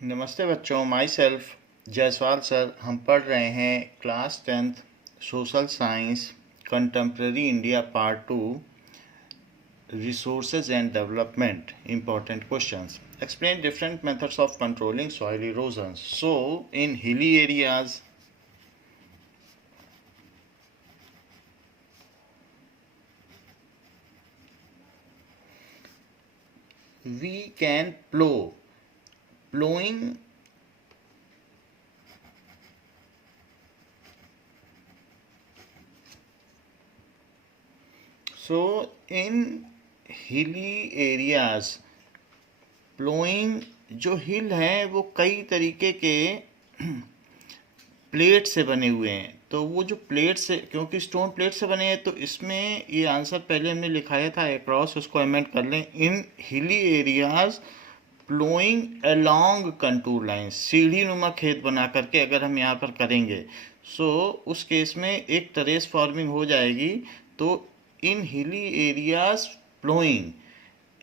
नमस्ते बच्चों, my self Jaiswal sir. हम पढ़ रहे हैं class 10th social science contemporary India part 2 resources and development important questions. Explain different methods of controlling soil erosion. So in hilly areas we can plowing so in hilly areas ploughing जो हिल हैं वो कई तरीके के plate से बने हुए हैं। तो वो जो प्लेट से, क्योंकि स्टोन प्लेट से बने हैं, तो इसमें ये आंसर पहले हमने लिखाया था अक्रॉस, उसको अमेंड कर लें। In hilly areas ploughing along contour line, सीढ़ी नुमा खेत बना करके अगर हम यहाँ पर करेंगे सो उस केस में एक टेरेस फार्मिंग हो जाएगी। तो in hilly areas ploughing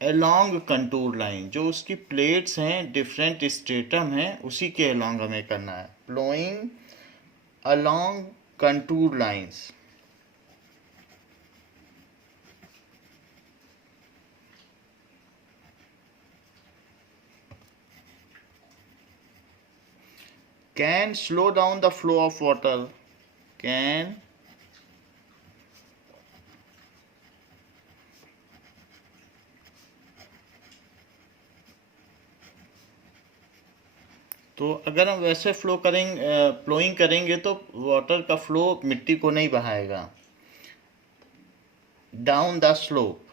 along contour line, जो उसकी प्लेट्स हैं डिफरेंट स्ट्रेटम हैं उसी के अलोंग हमें करना है। Ploughing along contour lines. Can slow down the flow of water. Can तो अगर हम वैसे फ्लोइंग करेंगे तो वाटर का फ्लो मिट्टी को नहीं बहाएगा। Down the slope,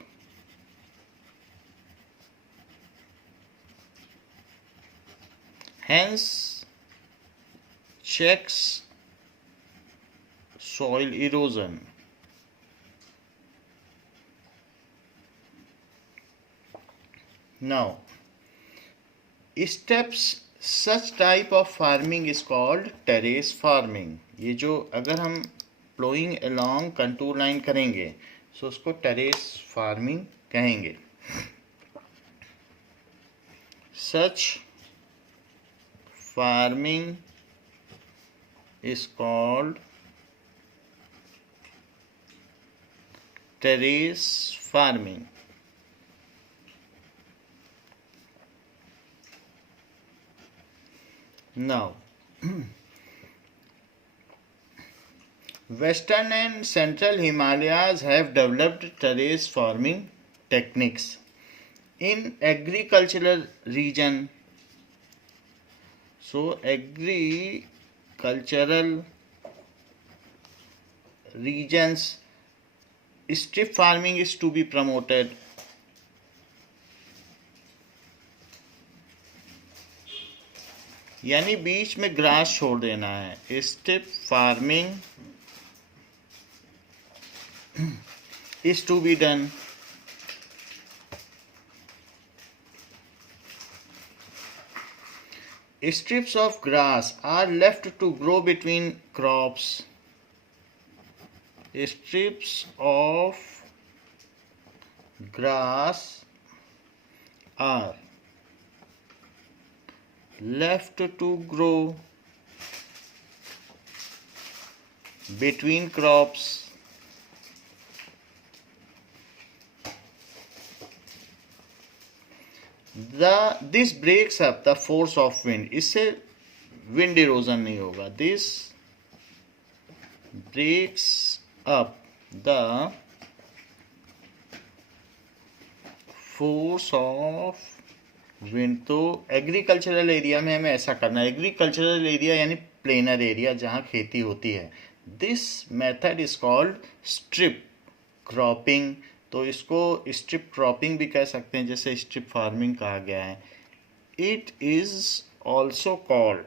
hence checks soil erosion. Now, steps such type of farming is called terrace farming. ये जो अगर हम प्लोइंग along कंटूर लाइन करेंगे तो उसको टेरेस फार्मिंग कहेंगे। Such farming is called terrace farming. Now, Western and Central Himalayas have developed terrace farming techniques. In agricultural region, so agricultural regions, strip farming is to be promoted. यानी बीच में grass छोड़ देना है। Strip farming is to be done. Strips of grass are left to grow between crops. Strips of grass are left to grow between crops. This breaks up the force of wind. इससे wind erosion नहीं होगा. This breaks up the force of wind. तो agricultural area में हमें ऐसा करना है। Agricultural area यानी प्लेनर एरिया जहाँ खेती होती है। This method is called strip cropping. तो इसको स्ट्रिप क्रॉपिंग भी कह सकते हैं, जैसे स्ट्रिप फार्मिंग कहा गया है। It is also called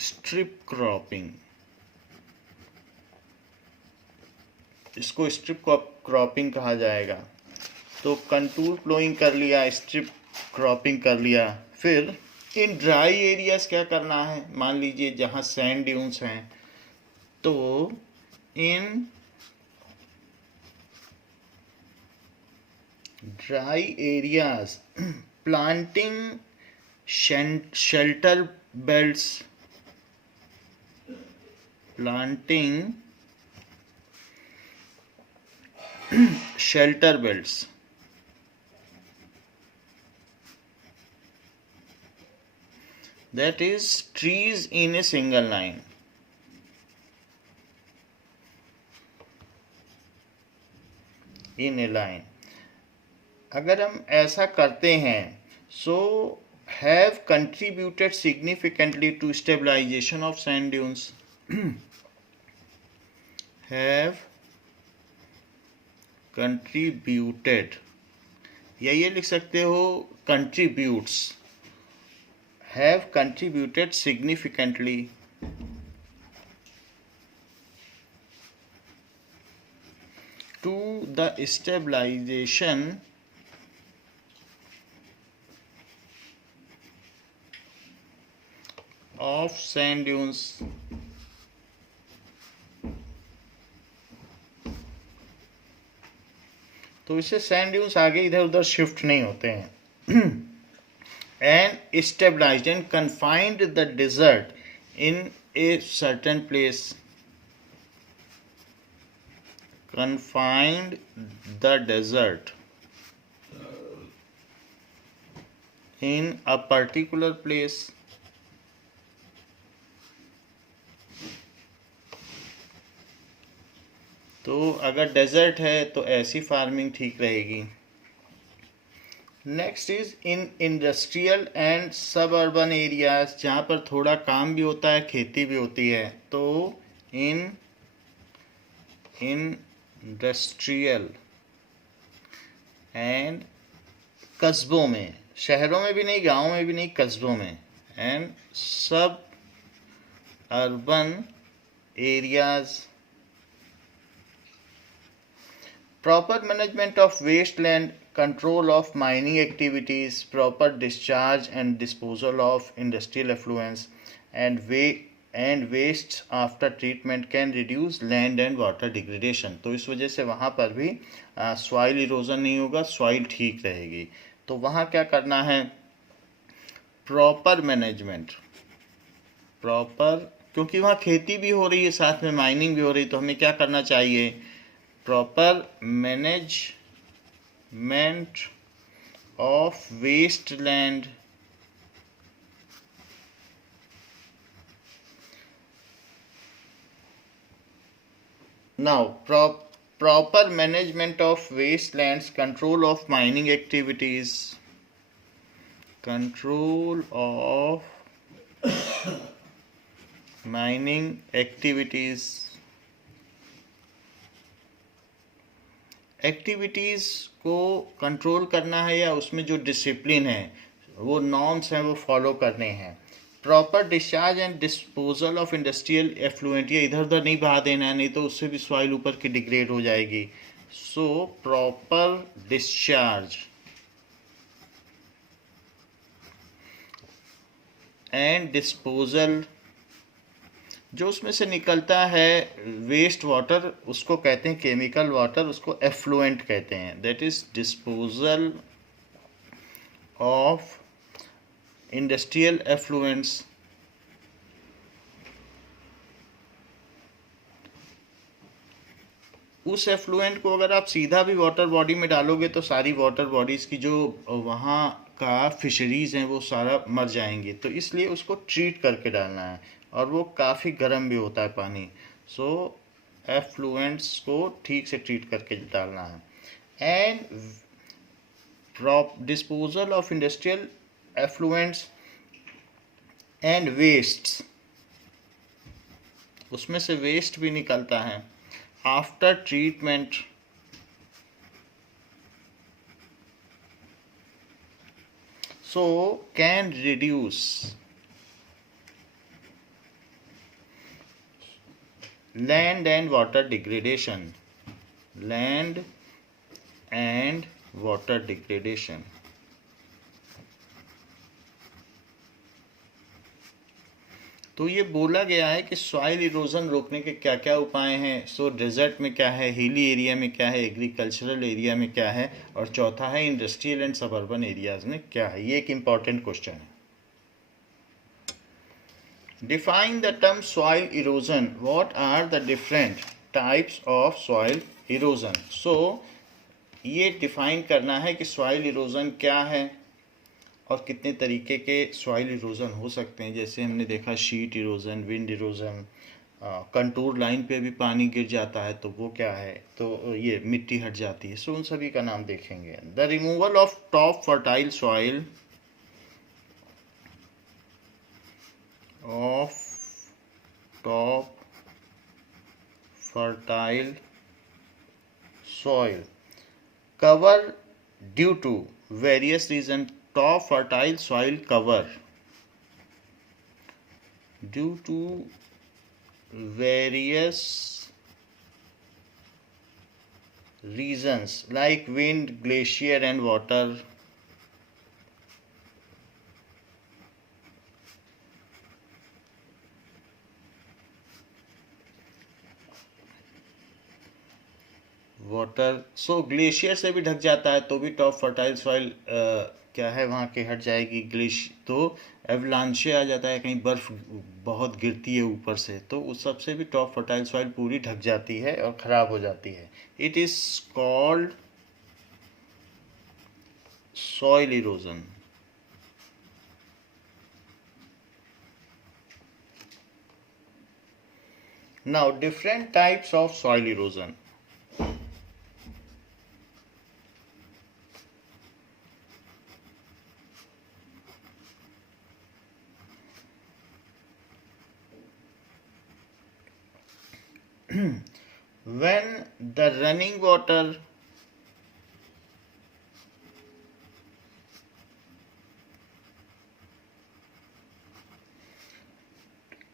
strip cropping. इसको स्ट्रिप क्रॉपिंग कहा जाएगा। तो कंटूर प्लोइंग कर लिया, स्ट्रिप क्रॉपिंग कर लिया। फिर इन ड्राई एरियाज क्या करना है, मान लीजिए जहाँ सैंड ड्यून्स हैं, तो इन dry areas, planting shelter belts, planting shelter belts. That is trees in a single line. In a line. अगर हम ऐसा करते हैं, so have contributed significantly to stabilization of sand dunes. have contributed, या ये लिख सकते हो contributes. Have contributed significantly to the stabilization of sand dunes. तो इससे सैंड ड्यून्स आगे इधर उधर शिफ्ट नहीं होते हैं. And stabilised and confined the desert in a certain place. confined the desert in a particular place. तो अगर डेजर्ट है तो ऐसी फार्मिंग ठीक रहेगी. Next is in industrial and सब अर्बन एरियाज, जहाँ पर थोड़ा काम भी होता है, खेती भी होती है. तो इन इंडस्ट्रियल एंड कस्बों में, शहरों में भी नहीं, गाँव में भी नहीं, कस्बों में. एंड सब urban areas. Proper management of wasteland, control of mining activities, proper discharge and disposal of industrial effluents, and wastes after treatment can reduce land and water degradation. तो इस वजह से वहाँ पर भी सॉइल इरोजन नहीं होगा, सॉइल ठीक रहेगी. तो वहाँ क्या करना है? Proper management. प्रॉपर, क्योंकि वहाँ खेती भी हो रही है, साथ में माइनिंग भी हो रही है, तो हमें क्या करना चाहिए? Proper management of waste land, now proper management of waste lands, control of mining activities, control of mining activities. Activities को कंट्रोल करना है, या उसमें जो डिसिप्लिन है, वो नॉर्म्स हैं, वो फॉलो करने हैं. Proper discharge and disposal of industrial effluent, ये इधर उधर नहीं बहा देना है, नहीं तो उससे भी सॉइल ऊपर की डिग्रेड हो जाएगी. So proper discharge and disposal. जो उसमें से निकलता है वेस्ट वाटर, उसको कहते हैं केमिकल वाटर, उसको एफ्लुएंट कहते हैं. That is disposal of industrial effluents. उस एफ्लुएंट को अगर आप सीधा भी वाटर बॉडी में डालोगे तो सारी वाटर बॉडीज़ की जो वहाँ का फिशरीज़ हैं वो सारा मर जाएंगे. तो इसलिए उसको ट्रीट करके डालना है, और वो काफ़ी गर्म भी होता है पानी. सो एफ्लुएंट्स को ठीक से ट्रीट करके डालना है. And disposal of industrial effluents and wastes, उसमें से वेस्ट भी निकलता है. After treatment, so can reduce land and water degradation. Land and water degradation. तो ये बोला गया है कि सॉइल इरोजन रोकने के क्या क्या उपाय हैं। सो डेजर्ट में क्या है, हिली एरिया में क्या है, एग्रीकल्चरल एरिया में क्या है, और चौथा है इंडस्ट्रियल एंड सबर्बन एरियाज में क्या है। ये एक इम्पॉर्टेंट क्वेश्चन है। Define the term soil erosion. What are the different types of soil erosion. So ये डिफाइन करना है कि सॉइल इरोजन क्या है और कितने तरीके के सॉइल इरोजन हो सकते हैं। जैसे हमने देखा sheet erosion, wind erosion, contour line पे भी पानी गिर जाता है तो वो क्या है, तो ये मिट्टी हट जाती है। सो उन सभी का नाम देखेंगे। The removal of top fertile soil of top fertile soil cover due to various reason. Top fertile soil cover due to various reasons like wind, glacier and water. Water, so glacier से भी ढक जाता है तो भी top fertile soil क्या है वहाँ के हट जाएगी। तो एवलांशे आ जाता है, कहीं बर्फ बहुत गिरती है ऊपर से, तो उस सब से भी टॉप फर्टाइल सॉइल पूरी ढक जाती है और ख़राब हो जाती है। It is called soil erosion. Now different types of soil erosion. When the running water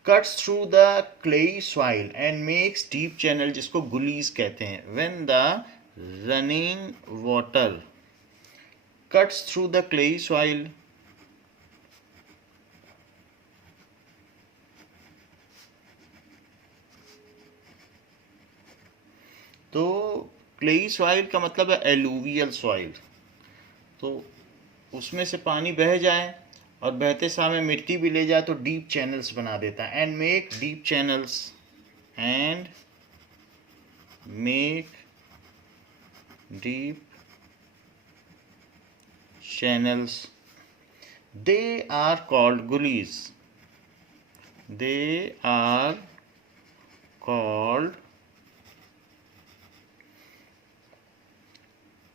cuts through the clay soil and makes deep channel, जिसको gullies कहते हैं। When the running water cuts through the clay soil तो clayey soil का मतलब है alluvial soil, तो उसमें से पानी बह जाए और बहते समय मिट्टी भी ले जाए तो डीप चैनल्स बना देता है। And make deep channels they are called gullies. They are called,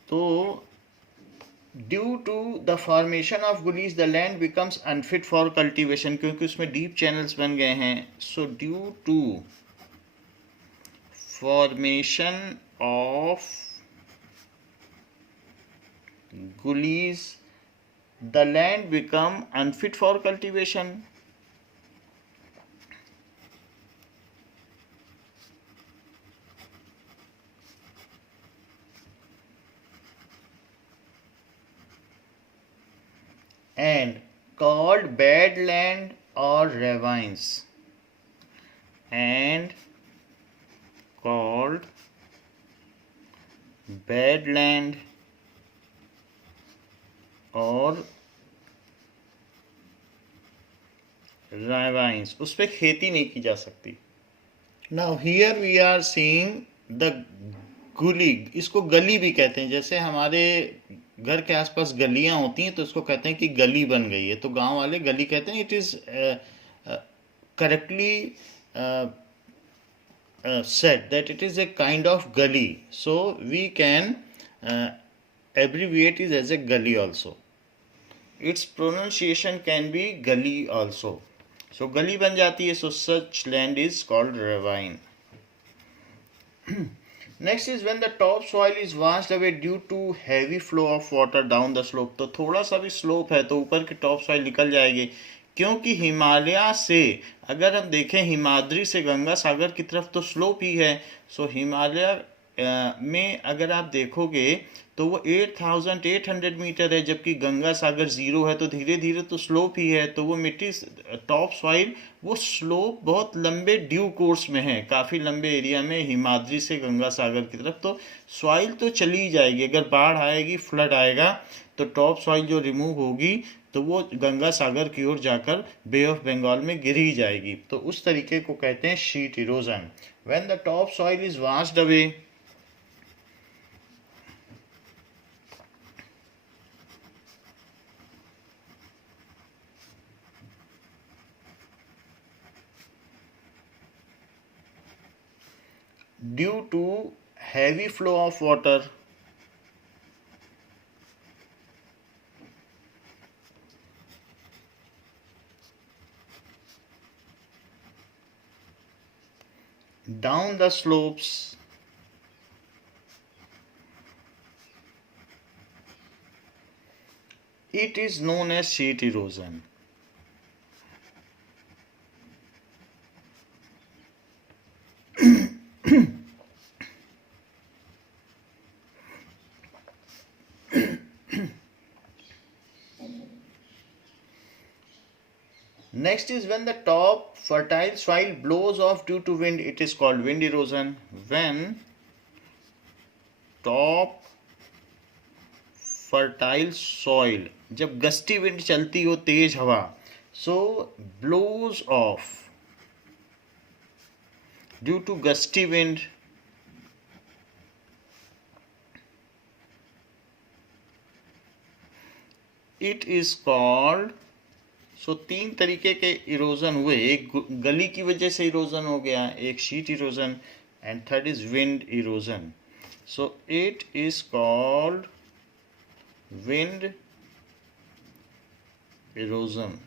तो due to the formation of gullies the land becomes unfit for cultivation, क्योंकि उसमें डीप चैनल्स बन गए हैं। So due to formation of gullies the land become unfit for cultivation. And called bad land or ravines, and called bad land और ravines, उस पर खेती नहीं की जा सकती। Now here we are seeing the गुली, इसको गली भी कहते हैं। जैसे हमारे घर के आसपास गलियां होती हैं तो इसको कहते हैं कि गली बन गई है, तो गांव वाले गली कहते हैं। It is correctly said that it is a kind of gully, so we can abbreviate it as a gully also. Its pronunciation can be gully also. So गली बन जाती है, so such land is called ravine. Next is when the top soil is washed away due to heavy flow of water down the slope. तो थोड़ा सा भी slope है तो ऊपर की टॉप सॉइल निकल जाएगी, क्योंकि हिमालय से अगर हम देखें, हिमाद्री से गंगा सागर की तरफ तो स्लोप ही है। सो हिमालय में अगर आप देखोगे तो वो 8800 मीटर है, जबकि गंगा सागर 0 है, तो धीरे धीरे तो स्लोप ही है। तो वो मिट्टी, टॉप सॉइल, वो स्लोप बहुत लंबे ड्यू कोर्स में है, काफ़ी लंबे एरिया में, हिमाद्री से गंगा सागर की तरफ। तो सॉइल तो चली जाएगी, अगर बाढ़ आएगी, फ्लड आएगा, तो टॉप सॉइल जो रिमूव होगी तो वो गंगा सागर की ओर जाकर बे ऑफ बंगाल में गिर ही जाएगी। तो उस तरीके को कहते हैं sheet erosion. When the top soil is washed away, due to heavy flow of water, down the slopes, it is known as sheet erosion. Next is when the top fertile soil blows off due to wind, it is called wind erosion. When top fertile soil, जब gusty wind चलती हो, तेज हवा, so blows off due to gusty wind, it is called, सो तीन तरीके के erosion हुए, एक गली की वजह से इरोजन हो गया, एक sheet erosion, and third is wind erosion. So it is called wind erosion.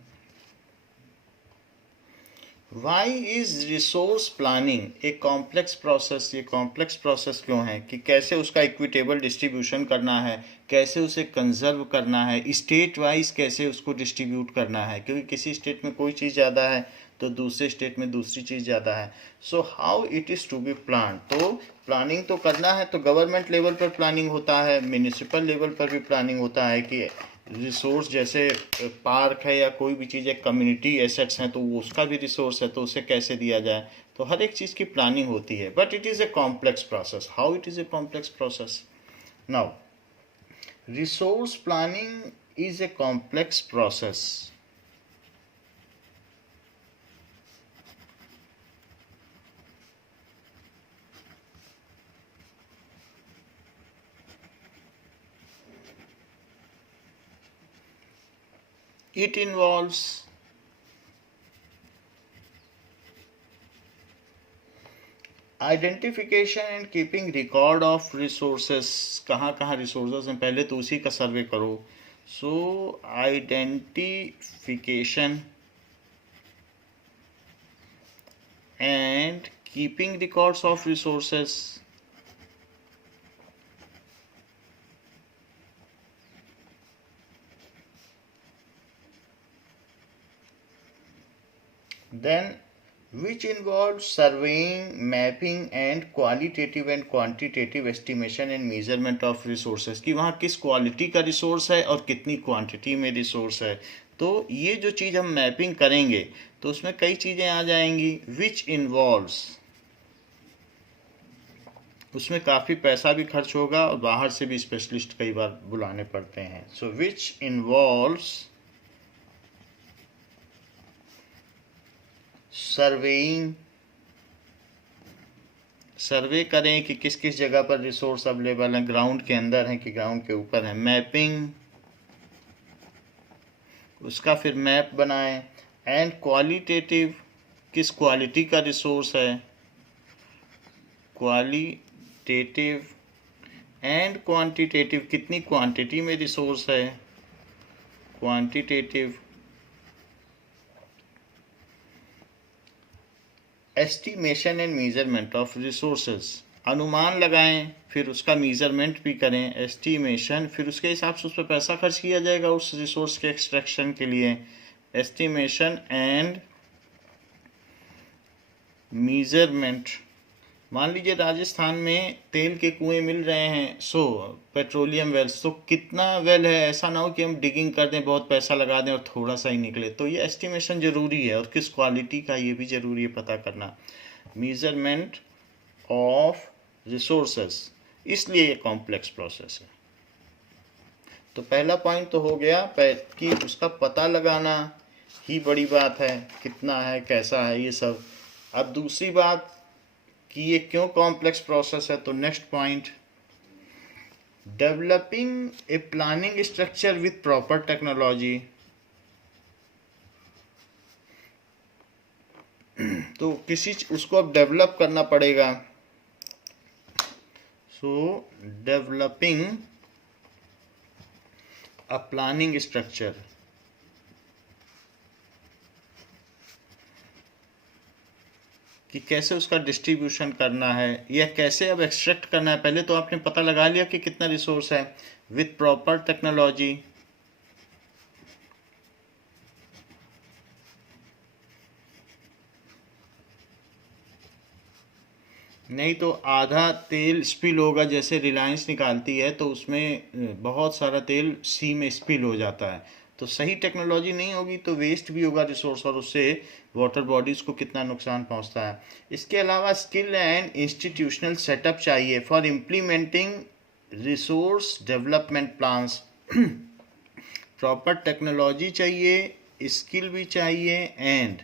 Why is resource planning a complex process? ये कॉम्प्लेक्स प्रोसेस क्यों है? कि कैसे उसका इक्विटेबल डिस्ट्रीब्यूशन करना है, कैसे उसे कंजर्व करना है, स्टेट वाइज कैसे उसको डिस्ट्रीब्यूट करना है, क्योंकि किसी स्टेट में कोई चीज़ ज़्यादा है तो दूसरे स्टेट में दूसरी चीज़ ज़्यादा है। So how it is to be plan, तो प्लानिंग तो करना है, तो गवर्नमेंट लेवल पर प्लानिंग होता है, म्यूनिसिपल लेवल पर भी प्लानिंग होता है कि रिसोर्स जैसे पार्क है या कोई भी चीज़ है, कम्युनिटी एसेट्स हैं, तो वो उसका भी रिसोर्स है, तो उसे कैसे दिया जाए, तो हर एक चीज़ की प्लानिंग होती है। But it is a complex process. How it is a complex process? Now resource planning is a complex process it involves identification and keeping record of resources. कहाँ कहाँ रिसोर्सेस हैं, पहले तो उसी का सर्वे करो। So identification and keeping records of resources, then which involves surveying, mapping and qualitative and quantitative estimation and measurement of resources, कि वहाँ किस क्वालिटी का रिसोर्स है और कितनी क्वांटिटी में रिसोर्स है। तो ये जो चीज़ हम मैपिंग करेंगे तो उसमें कई चीज़ें आ जाएंगी। which involves, उसमें काफ़ी पैसा भी खर्च होगा और बाहर से भी स्पेशलिस्ट कई बार बुलाने पड़ते हैं। सो which involves सर्वेइंग, सर्वे करें कि किस किस जगह पर रिसोर्स अवेलेबल हैं, ग्राउंड के अंदर हैं कि ग्राउंड के ऊपर हैं। मैपिंग, उसका फिर मैप बनाएं। एंड क्वालिटेटिव, किस क्वालिटी का रिसोर्स है, क्वालिटेटिव। एंड क्वांटिटेटिव, कितनी क्वांटिटी में रिसोर्स है, quantitative. Estimation and measurement of resources, अनुमान लगाएं फिर उसका मेजरमेंट भी करें, एस्टिमेशन, फिर उसके हिसाब से उस पर पैसा खर्च किया जाएगा उस रिसोर्स के एक्सट्रैक्शन के लिए। एस्टिमेशन एंड मेजरमेंट मान लीजिए राजस्थान में तेल के कुएं मिल रहे हैं, सो पेट्रोलियम वेल्स, तो कितना वेल है, ऐसा ना हो कि हम डिगिंग कर दें, बहुत पैसा लगा दें और थोड़ा सा ही निकले। तो ये एस्टिमेशन ज़रूरी है, और किस क्वालिटी का ये भी ज़रूरी है पता करना। मेजरमेंट ऑफ रिसोर्सेस, इसलिए ये कॉम्प्लेक्स प्रोसेस है। तो पहला पॉइंट तो हो गया कि उसका पता लगाना ही बड़ी बात है, कितना है, कैसा है, ये सब। अब दूसरी बात कि ये क्यों कॉम्प्लेक्स प्रोसेस है, तो next point, developing a planning structure with proper technology. तो किसी उसको अब डेवलप करना पड़ेगा। सो डेवलपिंग अ प्लानिंग स्ट्रक्चर, कि कैसे उसका डिस्ट्रीब्यूशन करना है या कैसे अब एक्सट्रैक्ट करना है। पहले तो आपने पता लगा लिया कि कितना रिसोर्स है, विथ प्रॉपर टेक्नोलॉजी। नहीं तो आधा तेल स्पिल होगा, जैसे रिलायंस निकालती है तो उसमें बहुत सारा तेल सी में स्पिल हो जाता है। तो सही टेक्नोलॉजी नहीं होगी तो वेस्ट भी होगा रिसोर्स, और उससे वाटर बॉडीज़ को कितना नुकसान पहुंचता है। इसके अलावा स्किल एंड इंस्टीट्यूशनल सेटअप चाहिए for implementing resource development plans. Proper technology चाहिए, स्किल भी चाहिए, एंड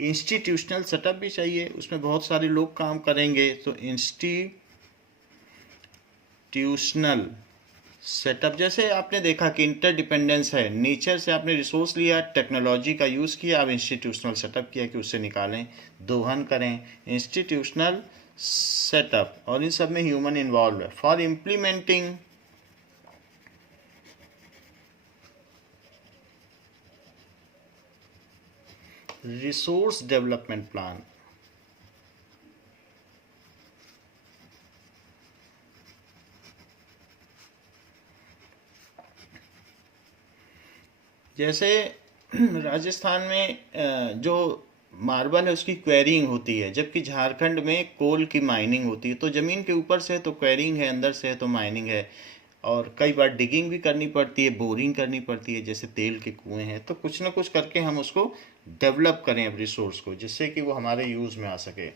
इंस्टीट्यूशनल सेटअप भी चाहिए। उसमें बहुत सारे लोग काम करेंगे, तो इंस्टीट्यूशनल सेटअप, जैसे आपने देखा कि इंटरडिपेंडेंस है, नेचर से आपने रिसोर्स लिया, टेक्नोलॉजी का यूज़ किया, अब इंस्टीट्यूशनल सेटअप किया कि उससे निकालें, दोहन करें। इंस्टीट्यूशनल सेटअप, और इन सब में ह्यूमन इन्वॉल्व है for implementing resource development plan. जैसे राजस्थान में जो मार्बल है उसकी क्वेरिंग होती है, जबकि झारखंड में कोल की माइनिंग होती है। तो ज़मीन के ऊपर से तो क्वेरिंग है, अंदर से है तो माइनिंग है, और कई बार डिगिंग भी करनी पड़ती है, बोरिंग करनी पड़ती है, जैसे तेल के कुएं हैं। तो कुछ ना कुछ करके हम उसको डेवलप करें अब रिसोर्स को, जिससे कि वो हमारे यूज़ में आ सके।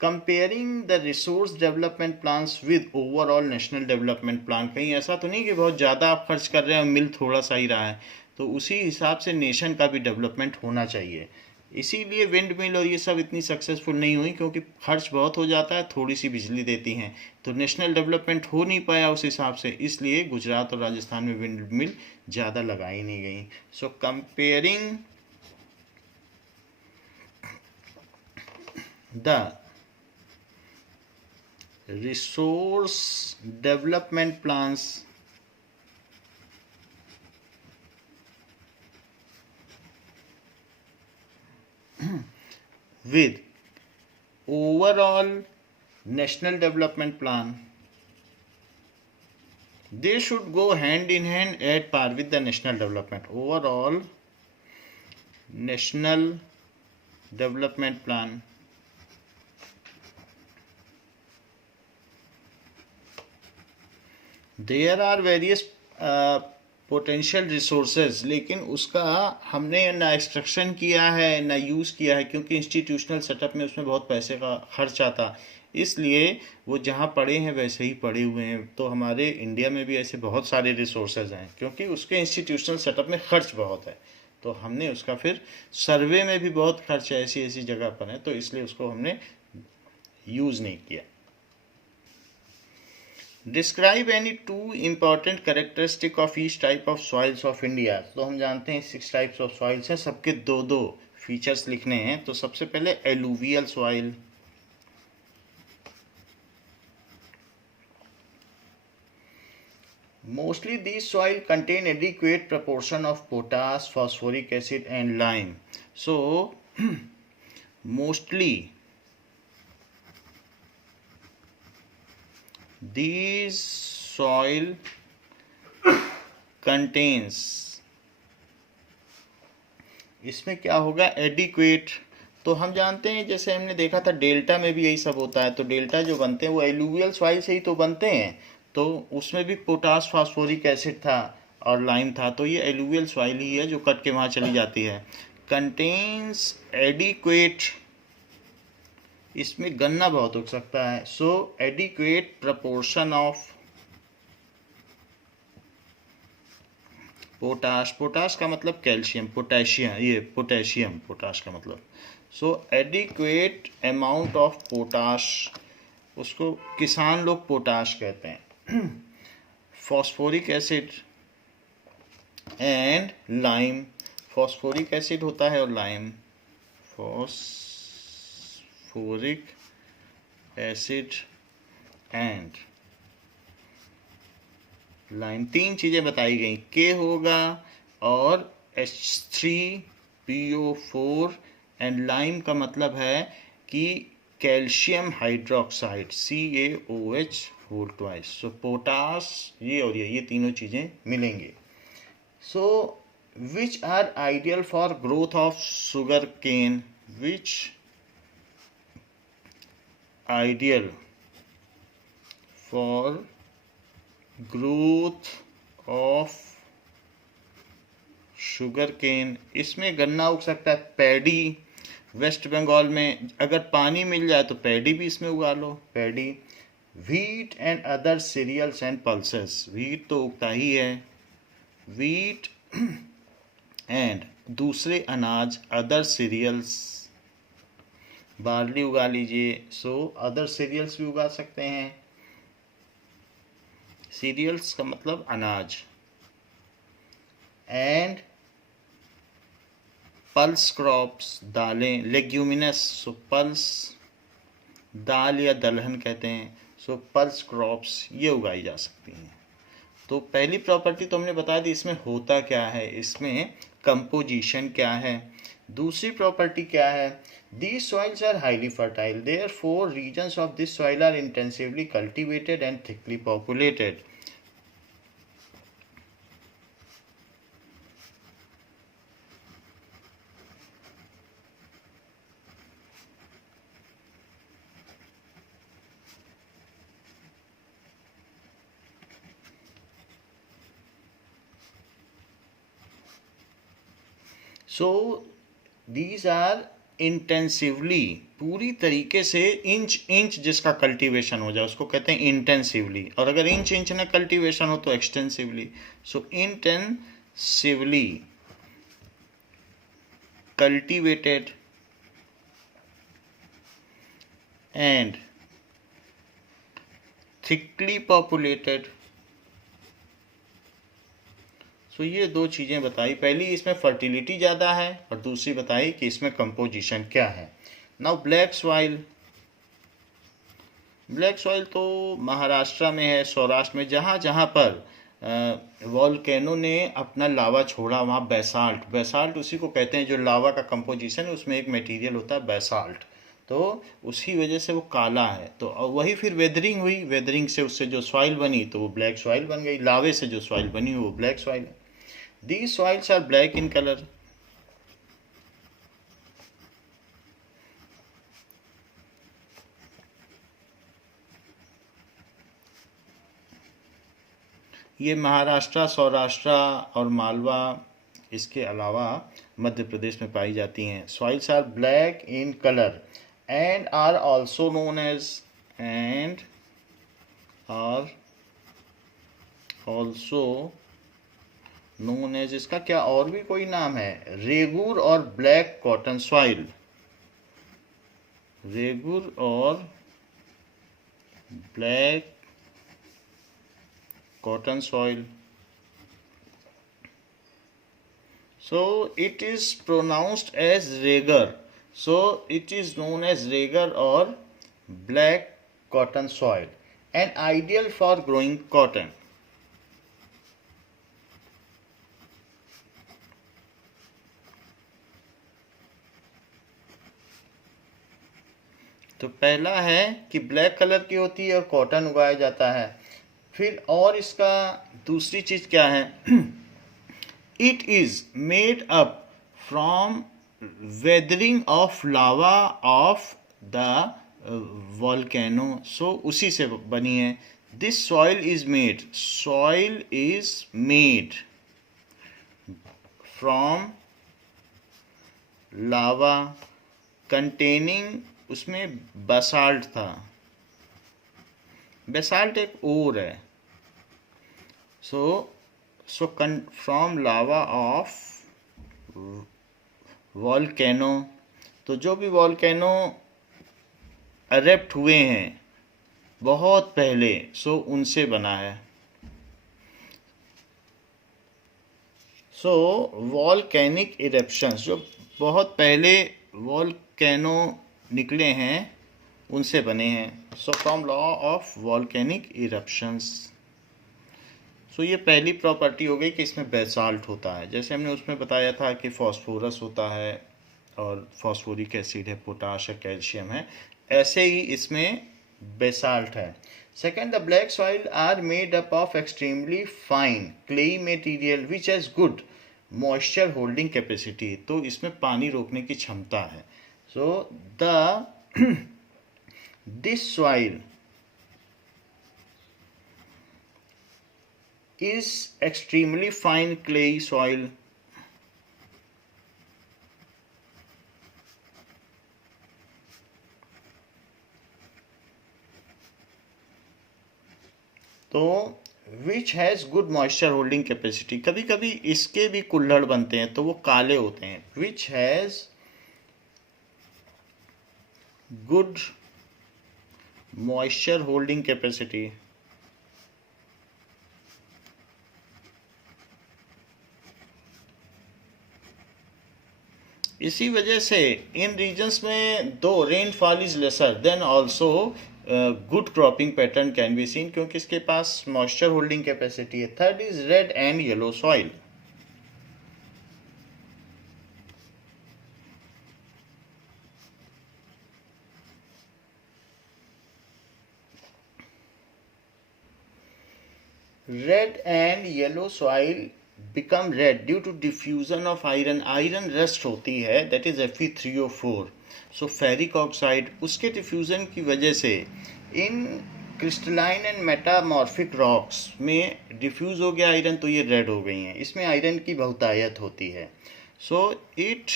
Comparing the resource development plans with overall national development plan, कहीं ऐसा तो नहीं कि बहुत ज़्यादा आप खर्च कर रहे हैं और मिल थोड़ा सा ही रहा है। तो उसी हिसाब से नेशन का भी डेवलपमेंट होना चाहिए। इसीलिए विंड मिल और ये सब इतनी सक्सेसफुल नहीं हुई, क्योंकि खर्च बहुत हो जाता है, थोड़ी सी बिजली देती हैं, तो नेशनल डेवलपमेंट हो नहीं पाया उस हिसाब से। इसलिए गुजरात और राजस्थान में विंड मिल ज़्यादा लगाई नहीं गई। सो comparing the resource development plans with overall national development plan, they should go hand in hand at par with the national development. Overall national development plan, there are various potential resources, लेकिन उसका हमने ना extraction किया है ना use किया है, क्योंकि इंस्टीट्यूशनल सेटअप में उसमें बहुत पैसे का खर्च आता, इसलिए वो जहाँ पड़े हैं वैसे ही पड़े हुए हैं। तो हमारे इंडिया में भी ऐसे बहुत सारे रिसोर्सेज हैं, क्योंकि उसके इंस्टीट्यूशनल सेटअप में खर्च बहुत है। तो हमने उसका फिर सर्वे में भी बहुत खर्च है, ऐसी ऐसी जगह पर है, तो इसलिए उसको हमने यूज़ नहीं किया। Describe any two important characteristic of each type of soils of India. तो हम जानते हैं 6 टाइप्स ऑफ सॉइल्स हैं, सबके दो दो फीचर्स लिखने हैं। तो सबसे पहले alluvial soil, mostly this soil contain adequate proportion of potash, phosphoric acid and lime. So mostly these soil contains, इसमें क्या होगा, एडिक्वेट, तो हम जानते हैं, जैसे हमने देखा था डेल्टा में भी यही सब होता है, तो डेल्टा जो बनते हैं वो एलुवियल सॉइल से ही तो बनते हैं, तो उसमें भी पोटास फास्फोरिक एसिड था और लाइम था, तो ये एलुवियल सॉइल ही है जो कट के वहाँ चली जाती है। कंटेन्स एडिक्वेट, इसमें गन्ना बहुत उग सकता है, so adequate proportion of potash, potash का मतलब कैल्शियम, पोटेशियम, ये पोटेशियम पोटाश का मतलब, so adequate amount of potash, उसको किसान लोग पोटाश कहते हैं। Phosphoric acid and lime, phosphoric acid होता है और lime, phosphoric acid and lime, तीन चीज़ें बताई गई, के होगा और H3PO4 एंड लाइम का मतलब है कि calcium hydroxide CaOH whole twice, so potash ये और ये तीनों चीज़ें मिलेंगे। So which are ideal for growth of sugar cane, which ideal for growth of sugar cane, इसमें गन्ना उग सकता है, पैडी, वेस्ट बंगाल में अगर पानी मिल जाए तो पैडी भी इसमें उगा लो, paddy, wheat and other cereals and pulses, wheat तो उगता ही है, व्हीट एंड दूसरे अनाज, अदर सीरियल्स, बार्ली उगा लीजिए, सो अदर सीरियल्स भी उगा सकते हैं, सीरियल्स का मतलब अनाज, एंड पल्स क्रॉप्स, दालें, लेग्यूमिनस, सो पल्स दाल या दलहन कहते हैं, सो पल्स क्रॉप्स ये उगाई जा सकती हैं। तो पहली प्रॉपर्टी तो हमने बता दी, इसमें होता क्या है, इसमें कंपोजिशन क्या है। दूसरी प्रॉपर्टी क्या है, these soils are highly fertile, therefore regions of this soil are intensively cultivated and thickly populated. So these are intensively, पूरी तरीके से इंच इंच जिसका कल्टीवेशन हो जाए उसको कहते हैं इंटेंसिवली, और अगर इंच इंच ना कल्टीवेशन हो तो extensively. So intensively cultivated and thickly populated, so ये दो चीज़ें बताई, पहली इसमें फर्टिलिटी ज़्यादा है और दूसरी बताई कि इसमें कंपोजिशन क्या है। Now black soil, black soil तो महाराष्ट्र में है, सौराष्ट्र में, जहाँ जहाँ पर वॉल्केनो ने अपना लावा छोड़ा वहाँ बेसाल्ट, बेसाल्ट उसी को कहते हैं जो लावा का कंपोजिशन है, उसमें एक मटेरियल होता है बेसाल्ट, तो उसी वजह से वो काला है। तो वही फिर वेदरिंग हुई, वेदरिंग से उससे जो सॉइल बनी तो वो ब्लैक सॉइल बन गई, लावे से जो सॉइल बनी वो ब्लैक सॉइल है। These soils are black in color. ये महाराष्ट्र, सौराष्ट्र और मालवा, इसके अलावा मध्य प्रदेश में पाई जाती हैं। Soils are black in color and are also known as, and are also known as, इसका क्या और भी कोई नाम है, रेगुर और ब्लैक कॉटन सॉइल, रेगुर और black cotton soil. So it is pronounced as regur, so it is known as regur or black cotton soil and ideal for growing cotton. तो पहला है कि ब्लैक कलर की होती है और कॉटन उगाया जाता है। फिर और इसका दूसरी चीज़ क्या है, it is made up from weathering of lava of the volcano, so उसी से बनी है। This soil is made from lava containing, उसमें बसाल्ट था, बेसाल्ट एक और है। So from lava of volcano, तो जो भी वॉल्केनो एरप्ट हुए हैं बहुत पहले, सो उनसे बना है। सो वॉल्केनिक इरप्शंस, जो बहुत पहले वॉल्केनो निकले हैं उनसे बने हैं। So from lava of volcanic eruptions. So ये पहली प्रॉपर्टी हो गई कि इसमें बेसाल्ट होता है। जैसे हमने उसमें बताया था कि फॉस्फोरस होता है और फॉस्फोरिक एसिड है, पोटाश है, कैल्शियम है, ऐसे ही इसमें बेसाल्ट है। Second, the black soil are made up of extremely fine clayey material which has good moisture holding capacity, तो इसमें पानी रोकने की क्षमता है। So this soil is extremely fine clay soil, तो which has good moisture holding capacity, कभी कभी इसके भी कुल्हड़ बनते हैं तो वो काले होते हैं। विच has good moisture holding capacity, इसी वजह से इन रीजन्स में दो rainfall is lesser than also good cropping pattern can be seen, क्योंकि इसके पास मॉइस्चर होल्डिंग कैपेसिटी है। Third is red and yellow soil. Red and yellow soil become red due to diffusion of iron. Iron rust होती है, that is Fe3O4. so ferric oxide, उसके diffusion की वजह से इन crystalline and metamorphic rocks में diffuse हो गया iron, तो ये रेड हो गई हैं। इसमें आयरन की बहुतायत होती है। सो इट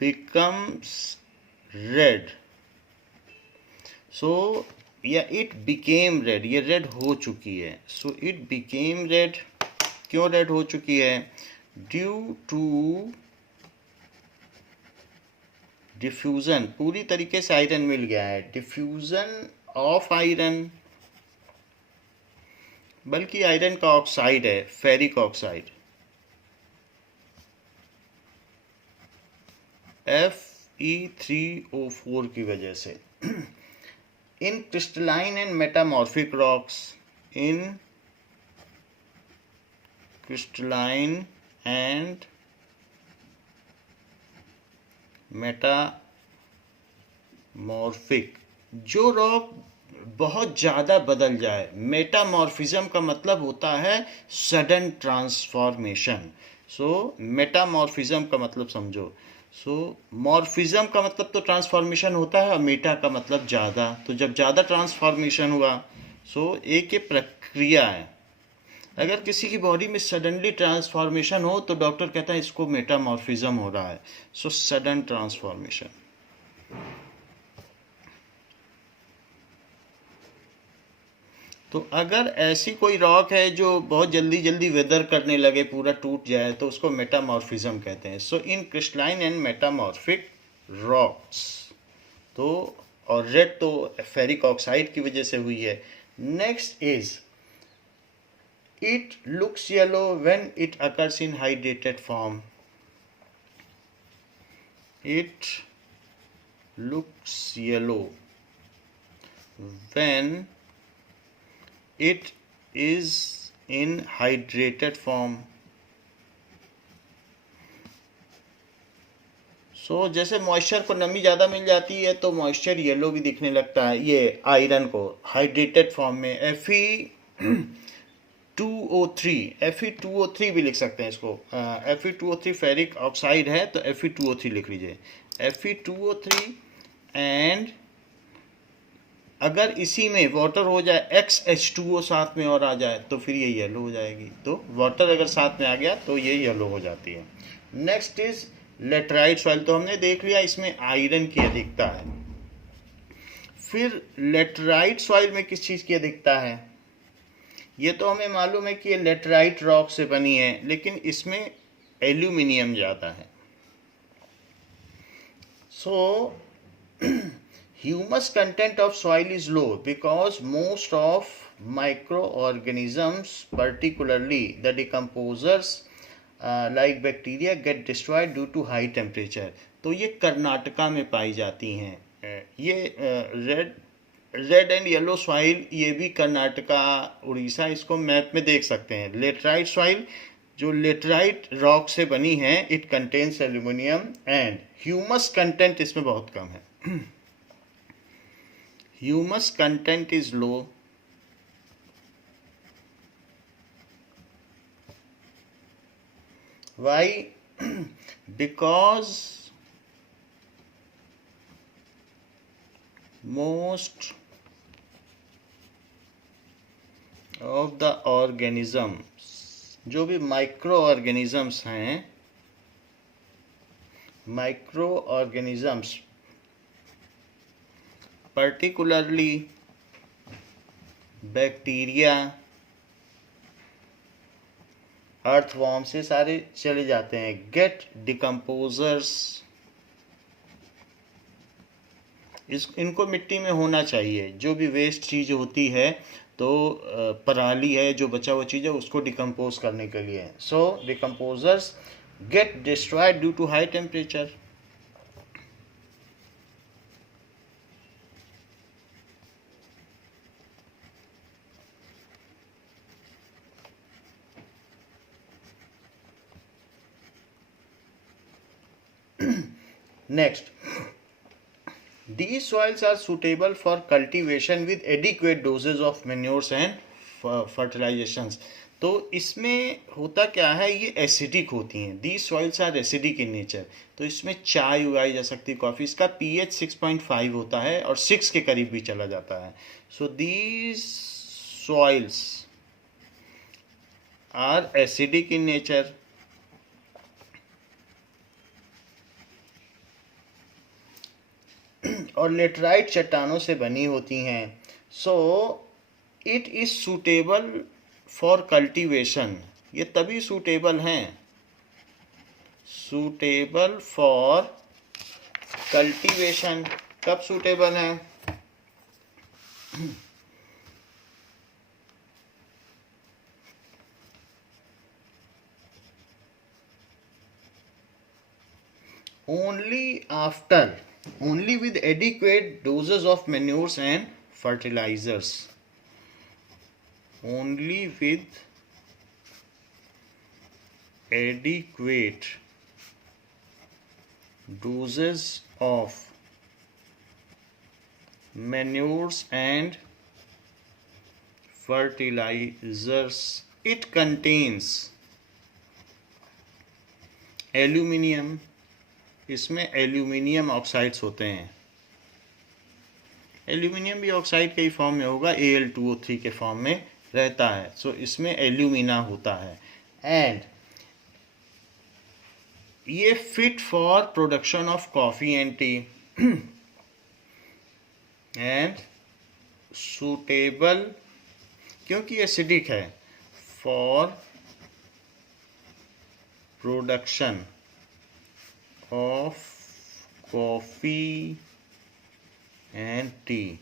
बिकम्स रेड, सो या इट बिकेम रेड, ये रेड हो चुकी है। सो इट बिकेम रेड, क्यों रेड हो चुकी है? ड्यू टू डिफ्यूजन, पूरी तरीके से आयरन मिल गया है, डिफ्यूजन ऑफ आयरन, बल्कि आयरन का ऑक्साइड है, फेरिक ऑक्साइड, Fe3O4 की वजह से। in crystalline and metamorphic rocks, in crystalline and metamorphic, जो रॉक बहुत ज़्यादा बदल जाए, मेटामॉर्फिज्म का मतलब होता है सडन ट्रांसफॉर्मेशन। सो मेटामॉर्फिज्म का मतलब समझो। सो मॉर्फिज्म का मतलब तो ट्रांसफॉर्मेशन होता है और मेटा का मतलब ज़्यादा, तो जब ज़्यादा ट्रांसफॉर्मेशन हुआ, सो एक ये प्रक्रिया है। अगर किसी की बॉडी में सडनली ट्रांसफॉर्मेशन हो तो डॉक्टर कहता है इसको मेटामॉर्फिज्म हो रहा है। So sudden transformation. तो अगर ऐसी कोई रॉक है जो बहुत जल्दी जल्दी वेदर करने लगे, पूरा टूट जाए, तो उसको मेटामॉर्फिज्म कहते हैं। सो इन क्रिस्टलाइन एंड मेटामॉर्फिक रॉक्स, तो और रेड तो फेरिक ऑक्साइड की वजह से हुई है। Next is it looks yellow when it occurs in hydrated form. It looks yellow when it is in hydrated form. सो जैसे मॉइस्चर को नमी ज़्यादा मिल जाती है तो मॉइस्चर येलो भी दिखने लगता है, ये आयरन को हाइड्रेटेड फॉर्म में। Fe2O3 भी लिख सकते हैं इसको। Fe2O3 फेरिक ऑक्साइड है तो Fe2O3 लिख लीजिए, Fe2O3। एंड अगर इसी में वाटर हो जाए XH2O साथ में और आ जाए तो फिर ये येलो हो जाएगी। तो वाटर अगर साथ में आ गया तो ये येलो हो जाती है। Next is laterite soil. तो हमने देख लिया इसमें आयरन की अधिकता है। फिर लेटराइट सॉइल में किस चीज़ की अधिकता है? ये तो हमें मालूम है कि ये लेटराइट रॉक से बनी है, लेकिन इसमें एल्यूमिनियम ज़्यादा है। सो humus content of soil is low because most of microorganisms, particularly the decomposers like bacteria, get destroyed due to high temperature। तो ये कर्नाटका में पाई जाती हैं। ये रेड एंड येलो सॉइल, ये भी कर्नाटका, उड़ीसा, इसको मैप में देख सकते हैं। लेटराइट सॉइल जो लेटराइट रॉक से बनी है, it contains aluminium and humus content इसमें बहुत कम है। Humus content is low why? Because most of the organisms, जो भी माइक्रो ऑर्गेनिजम्स हैं, micro organisms particularly bacteria, earthworm से सारे चले जाते हैं। गेट डिकम्पोजर्स, इनको मिट्टी में होना चाहिए। जो भी वेस्ट चीज़ होती है, तो पराली है, जो बचा हुआ चीज़ है, उसको डिकम्पोज करने के लिए। So decomposers get destroyed due to high temperature. Next, these soils are suitable for cultivation with adequate doses of manures and fertilizations। तो इसमें होता क्या है, ये एसिडिक होती हैं। These soils are acidic in nature। तो इसमें चाय उगाई जा सकती है, कॉफ़ी। इसका pH 6.5 होता है और 6 के करीब भी चला जाता है। So these soils are acidic in nature और लेटराइट चट्टानों से बनी होती हैं। So it is suitable for cultivation. ये तभी सूटेबल हैं, सूटेबल फॉर कल्टीवेशन। कब सूटेबल हैं? only with adequate doses of manures and fertilizers। only with adequate doses of manures and fertilizers। it contains aluminium। इसमें एल्यूमिनियम ऑक्साइड्स होते हैं। Aluminium भी oxide के ही फॉर्म में होगा, Al2O3 के फॉर्म में रहता है। सो इसमें एल्यूमिना होता है एंड ये fit for production of coffee and tea and suitable, क्योंकि एसिडिक है, for production of coffee and tea.